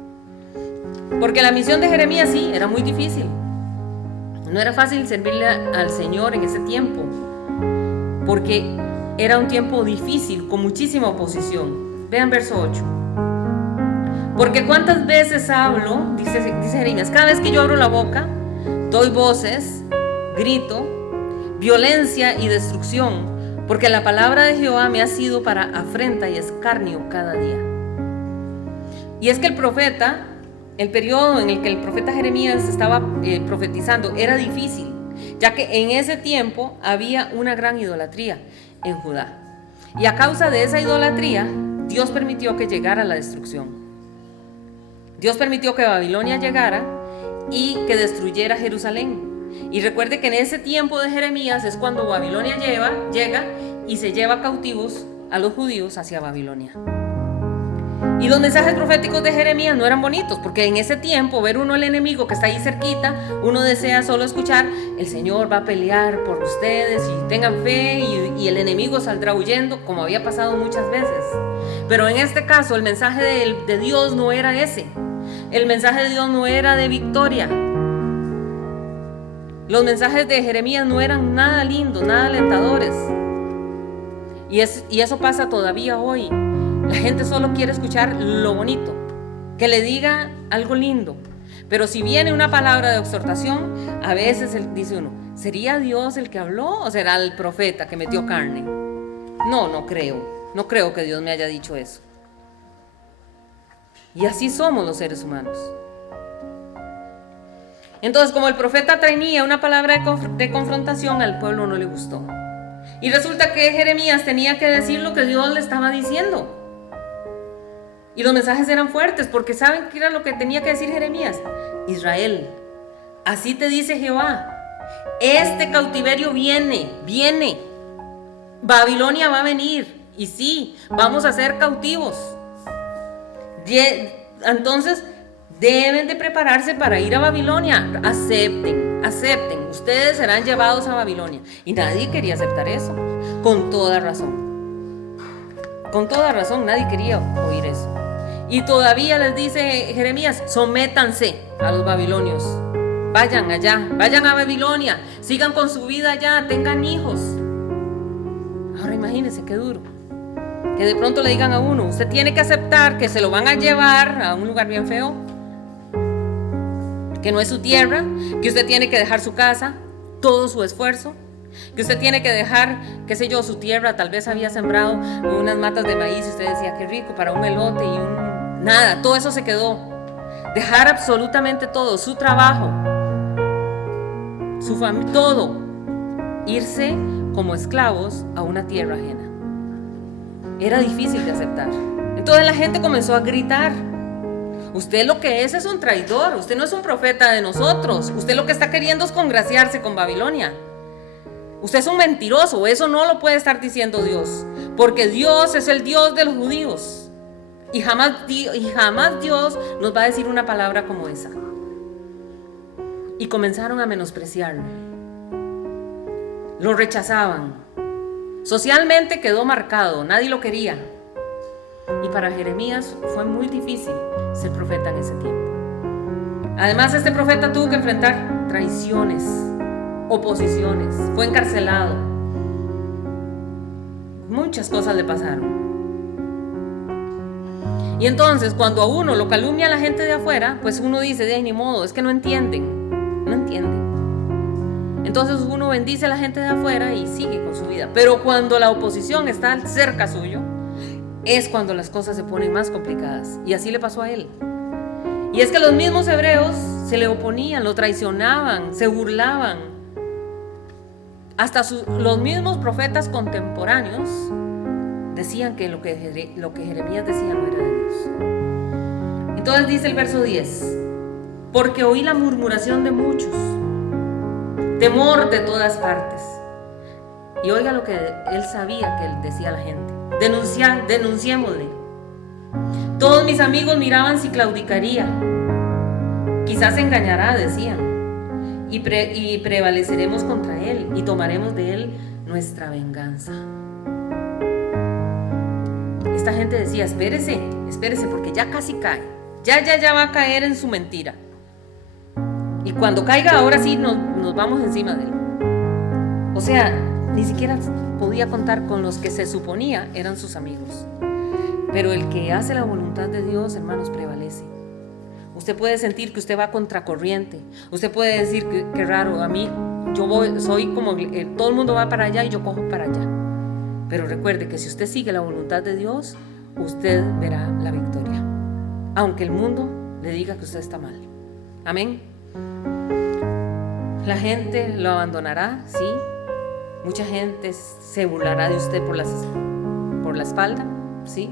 Porque la misión de Jeremías sí, era muy difícil. No era fácil servirle al Señor en ese tiempo, porque era un tiempo difícil, con muchísima oposición. Vean verso 8. Porque cuántas veces hablo, dice Jeremías, cada vez que yo abro la boca, doy voces, grito, violencia y destrucción, porque la palabra de Jehová me ha sido para afrenta y escarnio cada día. Y es que el periodo en el que el profeta Jeremías estaba profetizando era difícil, ya que en ese tiempo había una gran idolatría en Judá. Y a causa de esa idolatría, Dios permitió que llegara la destrucción. Dios permitió que Babilonia llegara y que destruyera Jerusalén. Y recuerde que en ese tiempo de Jeremías es cuando Babilonia llega y se lleva cautivos a los judíos hacia Babilonia. Y los mensajes proféticos de Jeremías no eran bonitos, porque en ese tiempo ver uno el enemigo que está ahí cerquita, uno desea solo escuchar: el Señor va a pelear por ustedes y tengan fe, y el enemigo saldrá huyendo, como había pasado muchas veces. Pero en este caso el mensaje de Dios no era ese. El mensaje de Dios no era de victoria. Los mensajes de Jeremías no eran nada lindos, nada alentadores. Y eso pasa todavía hoy. La gente solo quiere escuchar lo bonito, que le diga algo lindo. Pero si viene una palabra de exhortación, a veces dice uno: ¿sería Dios el que habló o será el profeta que metió carne? No creo que Dios me haya dicho eso. Y así somos los seres humanos. Entonces, como el profeta traía una palabra de confrontación, al pueblo no le gustó. Y resulta que Jeremías tenía que decir lo que Dios le estaba diciendo. Y los mensajes eran fuertes, porque ¿saben qué era lo que tenía que decir Jeremías? Israel, así te dice Jehová: este cautiverio viene. Babilonia va a venir. Y sí, vamos a ser cautivos. Entonces deben de prepararse para ir a Babilonia. Acepten, ustedes serán llevados a Babilonia. Y nadie quería aceptar eso, con toda razón, nadie quería oír eso. Y todavía les dice Jeremías: sométanse a los babilonios, vayan allá, vayan a Babilonia, sigan con su vida allá, tengan hijos. Ahora imagínense qué duro, que de pronto le digan a uno: usted tiene que aceptar que se lo van a llevar a un lugar bien feo, que no es su tierra, que usted tiene que dejar su casa, todo su esfuerzo, que usted tiene que dejar, qué sé yo, su tierra. Tal vez había sembrado unas matas de maíz y usted decía: qué rico para un elote, y nada, todo eso se quedó. Dejar absolutamente todo, su trabajo, su familia, todo, irse como esclavos a una tierra ajena. Era difícil de aceptar. Entonces la gente comenzó a gritar: usted lo que es un traidor, usted no es un profeta de nosotros, usted lo que está queriendo es congraciarse con Babilonia, usted es un mentiroso, eso no lo puede estar diciendo Dios, porque Dios es el Dios de los judíos, y jamás Dios nos va a decir una palabra como esa. Y comenzaron a menospreciarlo, lo rechazaban, socialmente quedó marcado, nadie lo quería. Y para Jeremías fue muy difícil ser profeta en ese tiempo. Además, este profeta tuvo que enfrentar traiciones, oposiciones, fue encarcelado. Muchas cosas le pasaron. Y entonces, cuando a uno lo calumnia la gente de afuera, pues uno dice: de ahí ni modo, es que no entienden. Entonces uno bendice a la gente de afuera y sigue con su vida. Pero cuando la oposición está cerca suyo, es cuando las cosas se ponen más complicadas. Y así le pasó a él. Y es que los mismos hebreos se le oponían, lo traicionaban, se burlaban. Hasta los mismos profetas contemporáneos decían que lo que Jeremías decía no era de Dios. Entonces dice el verso 10: porque oí la murmuración de muchos, temor de todas partes. Y oiga lo que él sabía que él decía a la gente: denunciémosle. Todos mis amigos miraban si claudicaría. Quizás se engañará, decían, y prevaleceremos contra él y tomaremos de él nuestra venganza. Esta gente decía: espérese, porque ya casi cae. Ya va a caer en su mentira. Y cuando caiga, ahora sí nos vamos encima de él. O sea, ni siquiera podía contar con los que se suponía eran sus amigos. Pero el que hace la voluntad de Dios, hermanos, prevalece. Usted puede sentir que usted va contracorriente. Usted puede decir: qué raro, a mí soy como todo el mundo va para allá y yo cojo para allá. Pero recuerde que si usted sigue la voluntad de Dios, usted verá la victoria, aunque el mundo le diga que usted está mal. Amén. La gente lo abandonará, sí. Mucha gente se burlará de usted por la espalda, sí.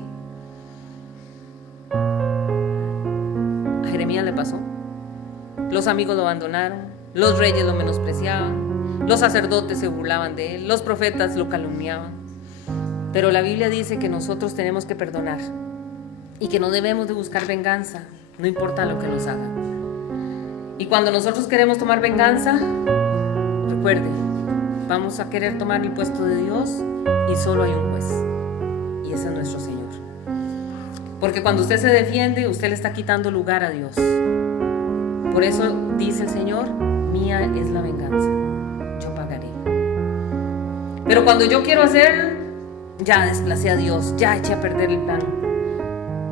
A Jeremías le pasó. Los amigos lo abandonaron, los reyes lo menospreciaban, los sacerdotes se burlaban de él, los profetas lo calumniaban. Pero la Biblia dice que nosotros tenemos que perdonar. y que no debemos de buscar venganza, no importa lo que nos hagan. Y cuando nosotros queremos tomar venganza, recuerde, vamos a querer tomar el puesto de Dios y solo hay un juez, y ese es nuestro Señor. Porque cuando usted se defiende, usted le está quitando lugar a Dios. Por eso dice el Señor, mía es la venganza, yo pagaré. Pero cuando yo quiero hacer, ya desplacé a Dios, ya eché a perder el plan.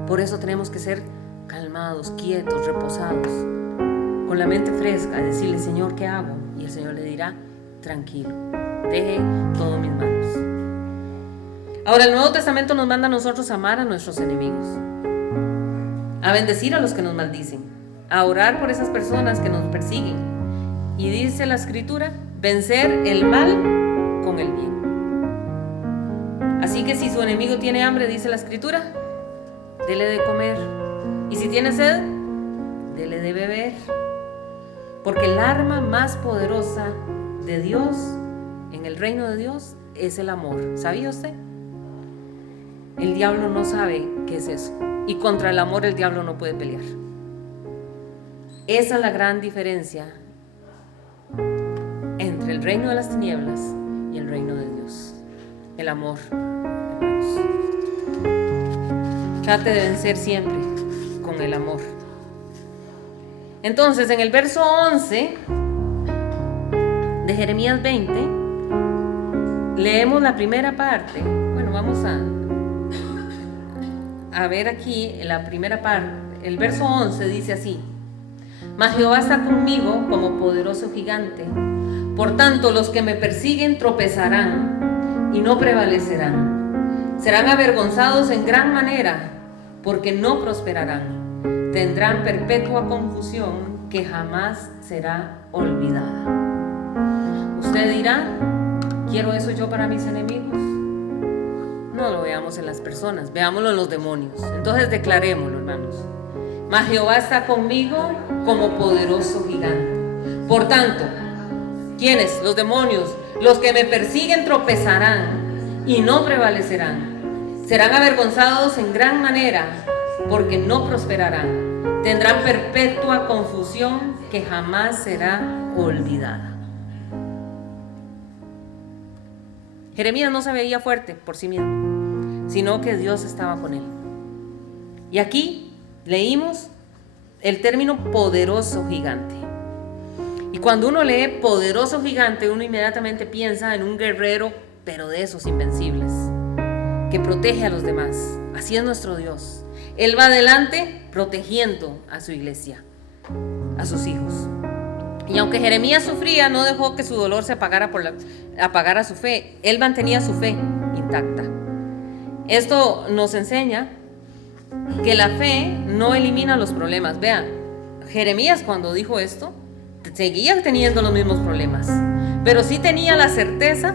Por eso tenemos que ser calmados, quietos, reposados, con la mente fresca, decirle, Señor, ¿qué hago? Y el Señor le dirá, tranquilo, deje todo en mis manos. Ahora, el Nuevo Testamento nos manda a nosotros a amar a nuestros enemigos, a bendecir a los que nos maldicen, a orar por esas personas que nos persiguen. Y dice la Escritura, vencer el mal con el bien. Así que si su enemigo tiene hambre, dice la Escritura, dele de comer. Y si tiene sed, dele de beber. Porque el arma más poderosa de Dios, en el reino de Dios, es el amor. ¿Sabía usted? El diablo no sabe qué es eso. Y contra el amor el diablo no puede pelear. Esa es la gran diferencia entre el reino de las tinieblas y el reino de Dios. El amor, hermanos. Trate de vencer siempre con el amor. Entonces, en el verso 11 de Jeremías 20, leemos la primera parte. Bueno, vamos a ver aquí la primera parte. El verso 11 dice así: Mas Jehová está conmigo como poderoso gigante. Por tanto, los que me persiguen tropezarán y no prevalecerán. Serán avergonzados en gran manera, porque no prosperarán. Tendrán perpetua confusión que jamás será olvidada. Usted dirá, ¿quiero eso yo para mis enemigos? No lo veamos en las personas, veámoslo en los demonios. Entonces declarémoslo, hermanos. Mas Jehová está conmigo como poderoso gigante. Por tanto, ¿quiénes? Los demonios, los que me persiguen tropezarán y no prevalecerán. Serán avergonzados en gran manera, porque no prosperarán. Tendrán perpetua confusión que jamás será olvidada. Jeremías no se veía fuerte por sí mismo, sino que Dios estaba con él. Y aquí leímos el término poderoso gigante. Y cuando uno lee poderoso gigante, uno inmediatamente piensa en un guerrero, pero de esos invencibles, que protege a los demás. Así es nuestro Dios. Él va adelante protegiendo a su iglesia, a sus hijos. Y aunque Jeremías sufría, no dejó que su dolor se apagara su fe. Él mantenía su fe intacta. Esto nos enseña que la fe no elimina los problemas. Vean, Jeremías cuando dijo esto, seguía teniendo los mismos problemas, pero sí tenía la certeza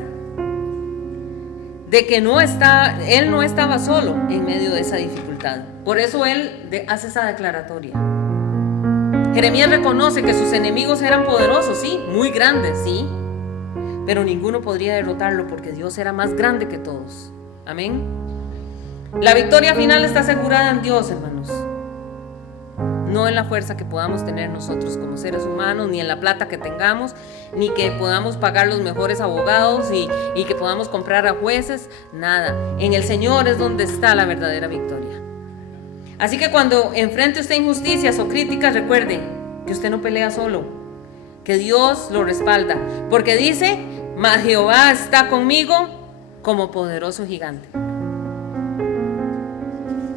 de que él no estaba solo en medio de esa dificultad. Por eso él hace esa declaratoria. Jeremías reconoce que sus enemigos eran poderosos, sí, muy grandes, sí, pero ninguno podría derrotarlo porque Dios era más grande que todos. Amén. La victoria final está asegurada en Dios, hermanos, no en la fuerza que podamos tener nosotros como seres humanos, ni en la plata que tengamos, ni que podamos pagar los mejores abogados y que podamos comprar a jueces, nada. En el Señor es donde está la verdadera victoria. Así que cuando enfrente usted injusticias o críticas, recuerde que usted no pelea solo, que Dios lo respalda, porque dice, mas Jehová está conmigo como poderoso gigante.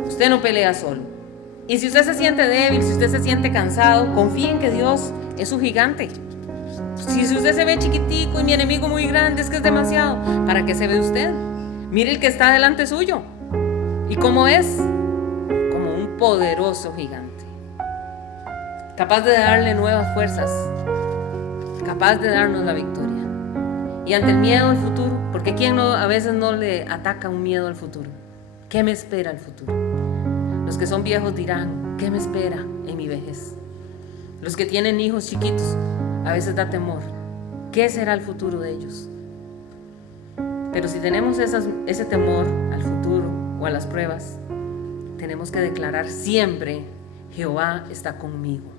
Usted no pelea solo. Y si usted se siente débil, si usted se siente cansado, confíe en que Dios es su gigante. Si usted se ve chiquitico y mi enemigo muy grande, es que es demasiado. ¿Para qué se ve usted? Mire el que está delante suyo. ¿Y cómo es? Como un poderoso gigante, capaz de darle nuevas fuerzas, capaz de darnos la victoria. Y ante el miedo al futuro, porque ¿quién a veces no le ataca un miedo al futuro? ¿Qué me espera el futuro? Los que son viejos dirán, ¿qué me espera en mi vejez? Los que tienen hijos chiquitos, a veces da temor. ¿Qué será el futuro de ellos? Pero si tenemos ese temor al futuro o a las pruebas, tenemos que declarar siempre: Jehová está conmigo.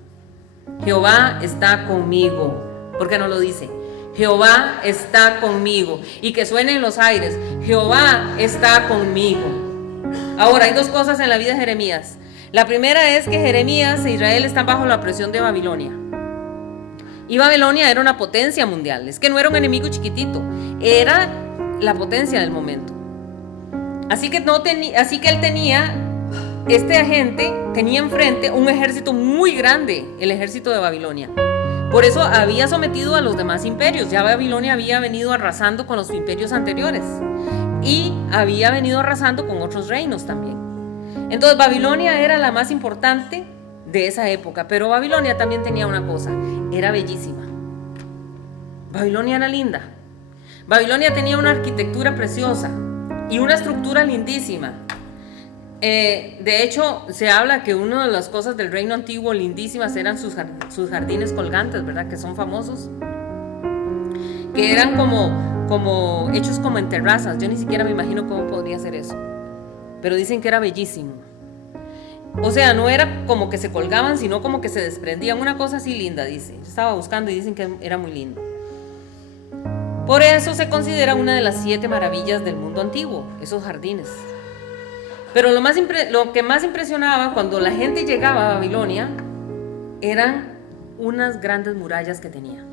Jehová está conmigo. ¿Por qué no lo dice? Jehová está conmigo. Y que suene en los aires: Jehová está conmigo. Ahora, hay dos cosas en la vida de Jeremías. La primera es que Jeremías e Israel están bajo la presión de Babilonia. Y Babilonia era una potencia mundial. Es que no era un enemigo chiquitito, era la potencia del momento. Así que él tenía, este agente tenía enfrente un ejército muy grande, el ejército de Babilonia. Por eso había sometido a los demás imperios. Ya Babilonia había venido arrasando con los imperios anteriores y había venido arrasando con otros reinos también. Entonces Babilonia era la más importante de esa época, pero Babilonia también tenía una cosa: era bellísima. Babilonia era linda. Babilonia tenía una arquitectura preciosa y una estructura lindísima. De hecho, se habla que una de las cosas del reino antiguo lindísimas eran sus jardines colgantes, ¿verdad? Que son famosos, que eran como hechos como en terrazas. Yo ni siquiera me imagino cómo podría ser eso, pero dicen que era bellísimo. O sea, no era como que se colgaban, sino como que se desprendían, una cosa así linda, dice. Yo estaba buscando y dicen que era muy lindo. Por eso se considera una de las 7 maravillas del mundo antiguo, esos jardines. Pero lo que más impresionaba cuando la gente llegaba a Babilonia eran unas grandes murallas que tenía.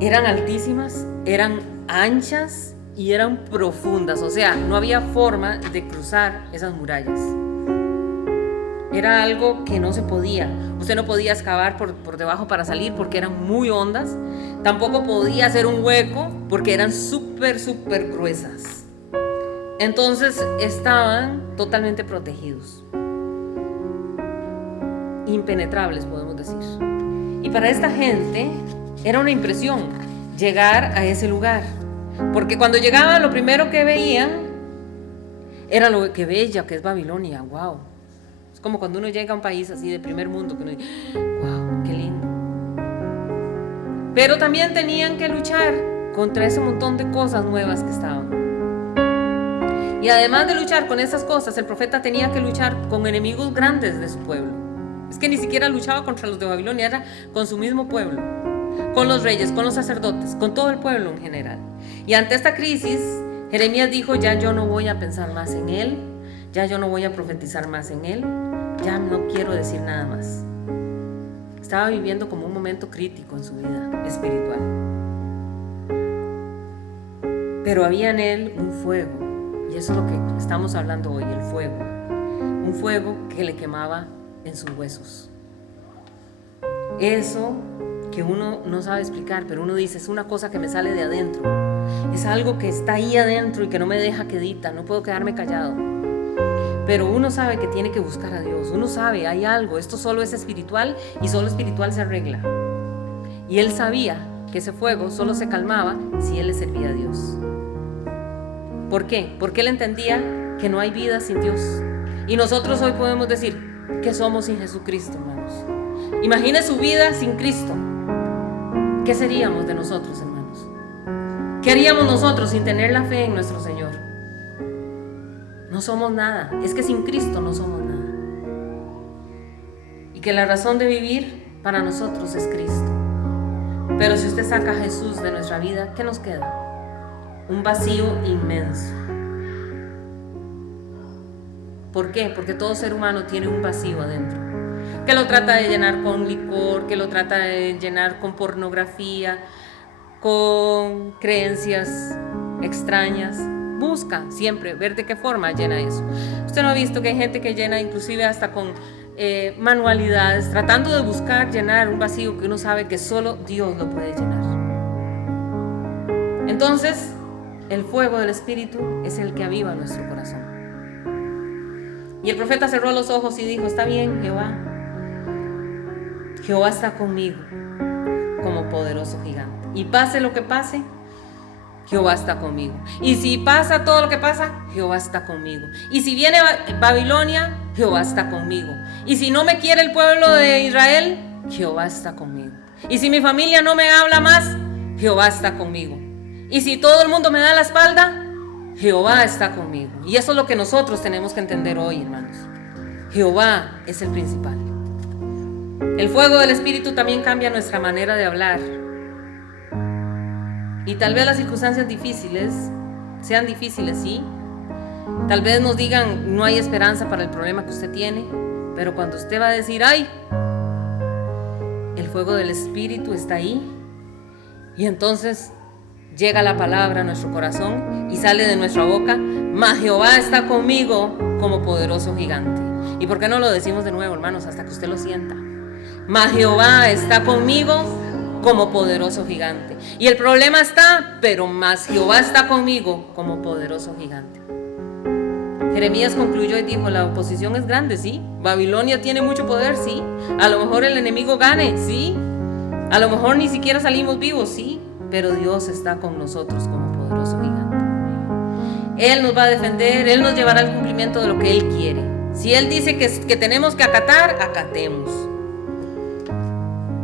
Eran altísimas, eran anchas y eran profundas. O sea, no había forma de cruzar esas murallas. Era algo que no se podía. Usted no podía excavar por debajo para salir porque eran muy hondas. Tampoco podía hacer un hueco porque eran súper gruesas. Entonces estaban totalmente protegidos, impenetrables, podemos decir. Y para esta gente era una impresión llegar a ese lugar, porque cuando llegaban lo primero que veían era lo que bella que es Babilonia. Wow, es como cuando uno llega a un país así de primer mundo, que uno dice: wow, qué lindo. Pero también tenían que luchar contra ese montón de cosas nuevas que estaban. Y además de luchar con esas cosas, el profeta tenía que luchar con enemigos grandes de su pueblo. Es que ni siquiera luchaba contra los de Babilonia, era con su mismo pueblo, con los reyes, con los sacerdotes, con todo el pueblo en general. Y ante esta crisis, Jeremías dijo: ya yo no voy a pensar más en él, ya yo no voy a profetizar más en él, ya no quiero decir nada más. Estaba viviendo como un momento crítico en su vida espiritual. Pero había en él un fuego. Y eso es lo que estamos hablando hoy, el fuego. Un fuego que le quemaba en sus huesos. Eso que uno no sabe explicar, pero uno dice: es una cosa que me sale de adentro. Es algo que está ahí adentro y que no me deja quedita, no puedo quedarme callado. Pero uno sabe que tiene que buscar a Dios. Uno sabe, hay algo, esto solo es espiritual y solo espiritual se arregla. Y él sabía que ese fuego solo se calmaba si él le servía a Dios. ¿Por qué? Porque él entendía que no hay vida sin Dios. Y nosotros hoy podemos decir que somos sin Jesucristo, hermanos. Imagine su vida sin Cristo. ¿Qué seríamos de nosotros, hermanos? ¿Qué haríamos nosotros sin tener la fe en nuestro Señor? No somos nada. Es que sin Cristo no somos nada. Y que la razón de vivir para nosotros es Cristo. Pero si usted saca a Jesús de nuestra vida, ¿qué nos queda? Un vacío inmenso. ¿Por qué? Porque todo ser humano tiene un vacío adentro, que lo trata de llenar con licor, que lo trata de llenar con pornografía, con creencias extrañas. Busca siempre ver de qué forma llena eso. Usted no ha visto que hay gente que llena inclusive hasta con manualidades, tratando de buscar llenar un vacío que uno sabe que solo Dios lo puede llenar. Entonces, el fuego del Espíritu es el que aviva nuestro corazón. Y el profeta cerró los ojos y dijo: está bien, Jehová. Jehová está conmigo como poderoso gigante. Y pase lo que pase, Jehová está conmigo. Y si pasa todo lo que pasa, Jehová está conmigo. Y si viene Babilonia, Jehová está conmigo. Y si no me quiere el pueblo de Israel, Jehová está conmigo. Y si mi familia no me habla más, Jehová está conmigo. Y si todo el mundo me da la espalda, Jehová está conmigo. Y eso es lo que nosotros tenemos que entender hoy, hermanos. Jehová es el principal. El fuego del Espíritu también cambia nuestra manera de hablar. Y tal vez las circunstancias sean difíciles, sí. Tal vez nos digan, no hay esperanza para el problema que usted tiene. Pero cuando usted va a decir, ¡ay! El fuego del Espíritu está ahí. Y entonces llega la palabra a nuestro corazón y sale de nuestra boca, mas Jehová está conmigo como poderoso gigante. ¿Y por qué no lo decimos de nuevo, hermanos, hasta que usted lo sienta? Mas Jehová está conmigo como poderoso gigante. Y el problema está, pero mas Jehová está conmigo como poderoso gigante. Jeremías concluyó y dijo, la oposición es grande, sí. Babilonia tiene mucho poder, sí. A lo mejor el enemigo gane, sí. A lo mejor ni siquiera salimos vivos, sí. Pero Dios está con nosotros como poderoso gigante. Él nos va a defender, Él nos llevará al cumplimiento de lo que Él quiere. Si Él dice que tenemos que acatar, acatemos.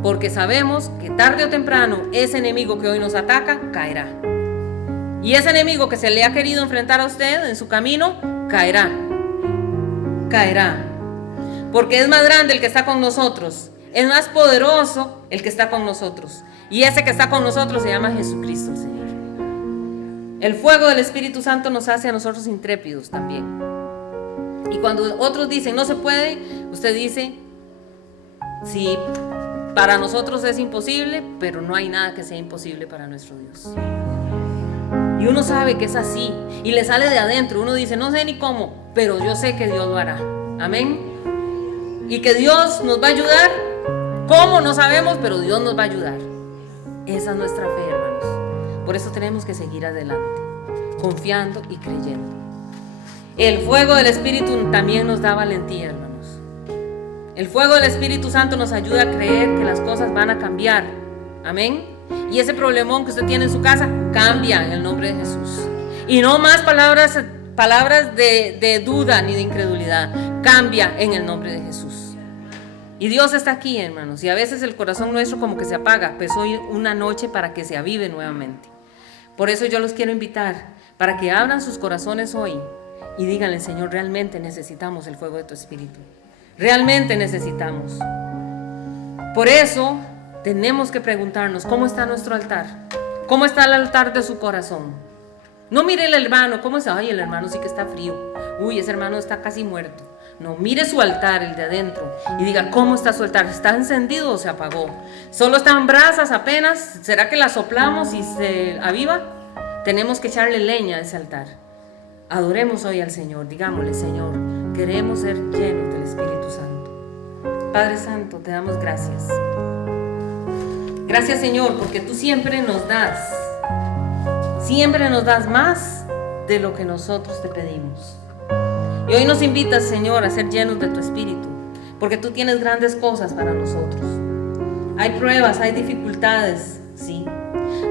Porque sabemos que tarde o temprano ese enemigo que hoy nos ataca, caerá. Y ese enemigo que se le ha querido enfrentar a usted en su camino, caerá. Caerá. Porque es más grande el que está con nosotros. Es más poderoso el que está con nosotros. Y ese que está con nosotros se llama Jesucristo, el Señor. El fuego del Espíritu Santo nos hace a nosotros intrépidos también. Y cuando otros dicen no se puede, usted dice, sí, para nosotros es imposible, pero no hay nada que sea imposible para nuestro Dios. Y uno sabe que es así y le sale de adentro. Uno dice, no sé ni cómo, pero yo sé que Dios lo hará. Amén. Y que Dios nos va a ayudar. ¿Cómo? No sabemos, pero Dios nos va a ayudar. Esa es nuestra fe, hermanos. Por eso tenemos que seguir adelante, confiando y creyendo. El fuego del Espíritu también nos da valentía, hermanos. El fuego del Espíritu Santo nos ayuda a creer que las cosas van a cambiar. Amén. Y ese problemón que usted tiene en su casa, cambia en el nombre de Jesús. Y no más palabras de duda ni de incredulidad. Cambia en el nombre de Jesús. Y Dios está aquí, hermanos. Y a veces el corazón nuestro como que se apaga. Pues hoy una noche para que se avive nuevamente. Por eso yo los quiero invitar para que abran sus corazones hoy y díganle, Señor, realmente necesitamos el fuego de tu Espíritu. Realmente necesitamos. Por eso tenemos que preguntarnos, ¿cómo está nuestro altar? ¿Cómo está el altar de su corazón? No mire el hermano, ¿cómo está? Ay, el hermano sí que está frío. Uy, ese hermano está casi muerto. No, mire su altar, el de adentro, y diga, ¿cómo está su altar? ¿Está encendido o se apagó? ¿Solo están brasas apenas? ¿Será que la soplamos y se aviva? Tenemos que echarle leña a ese altar. Adoremos hoy al Señor, digámosle, Señor, queremos ser llenos del Espíritu Santo. Padre Santo, te damos gracias. Gracias, Señor, porque tú siempre nos das más de lo que nosotros te pedimos. Y hoy nos invitas, Señor, a ser llenos de tu Espíritu, porque tú tienes grandes cosas para nosotros. Hay pruebas, hay dificultades, sí.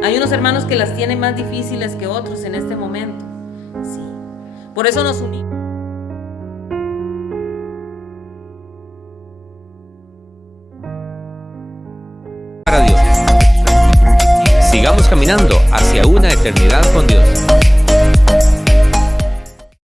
Hay unos hermanos que las tienen más difíciles que otros en este momento, sí. Por eso nos unimos. Para Dios. Sigamos caminando hacia una eternidad con Dios.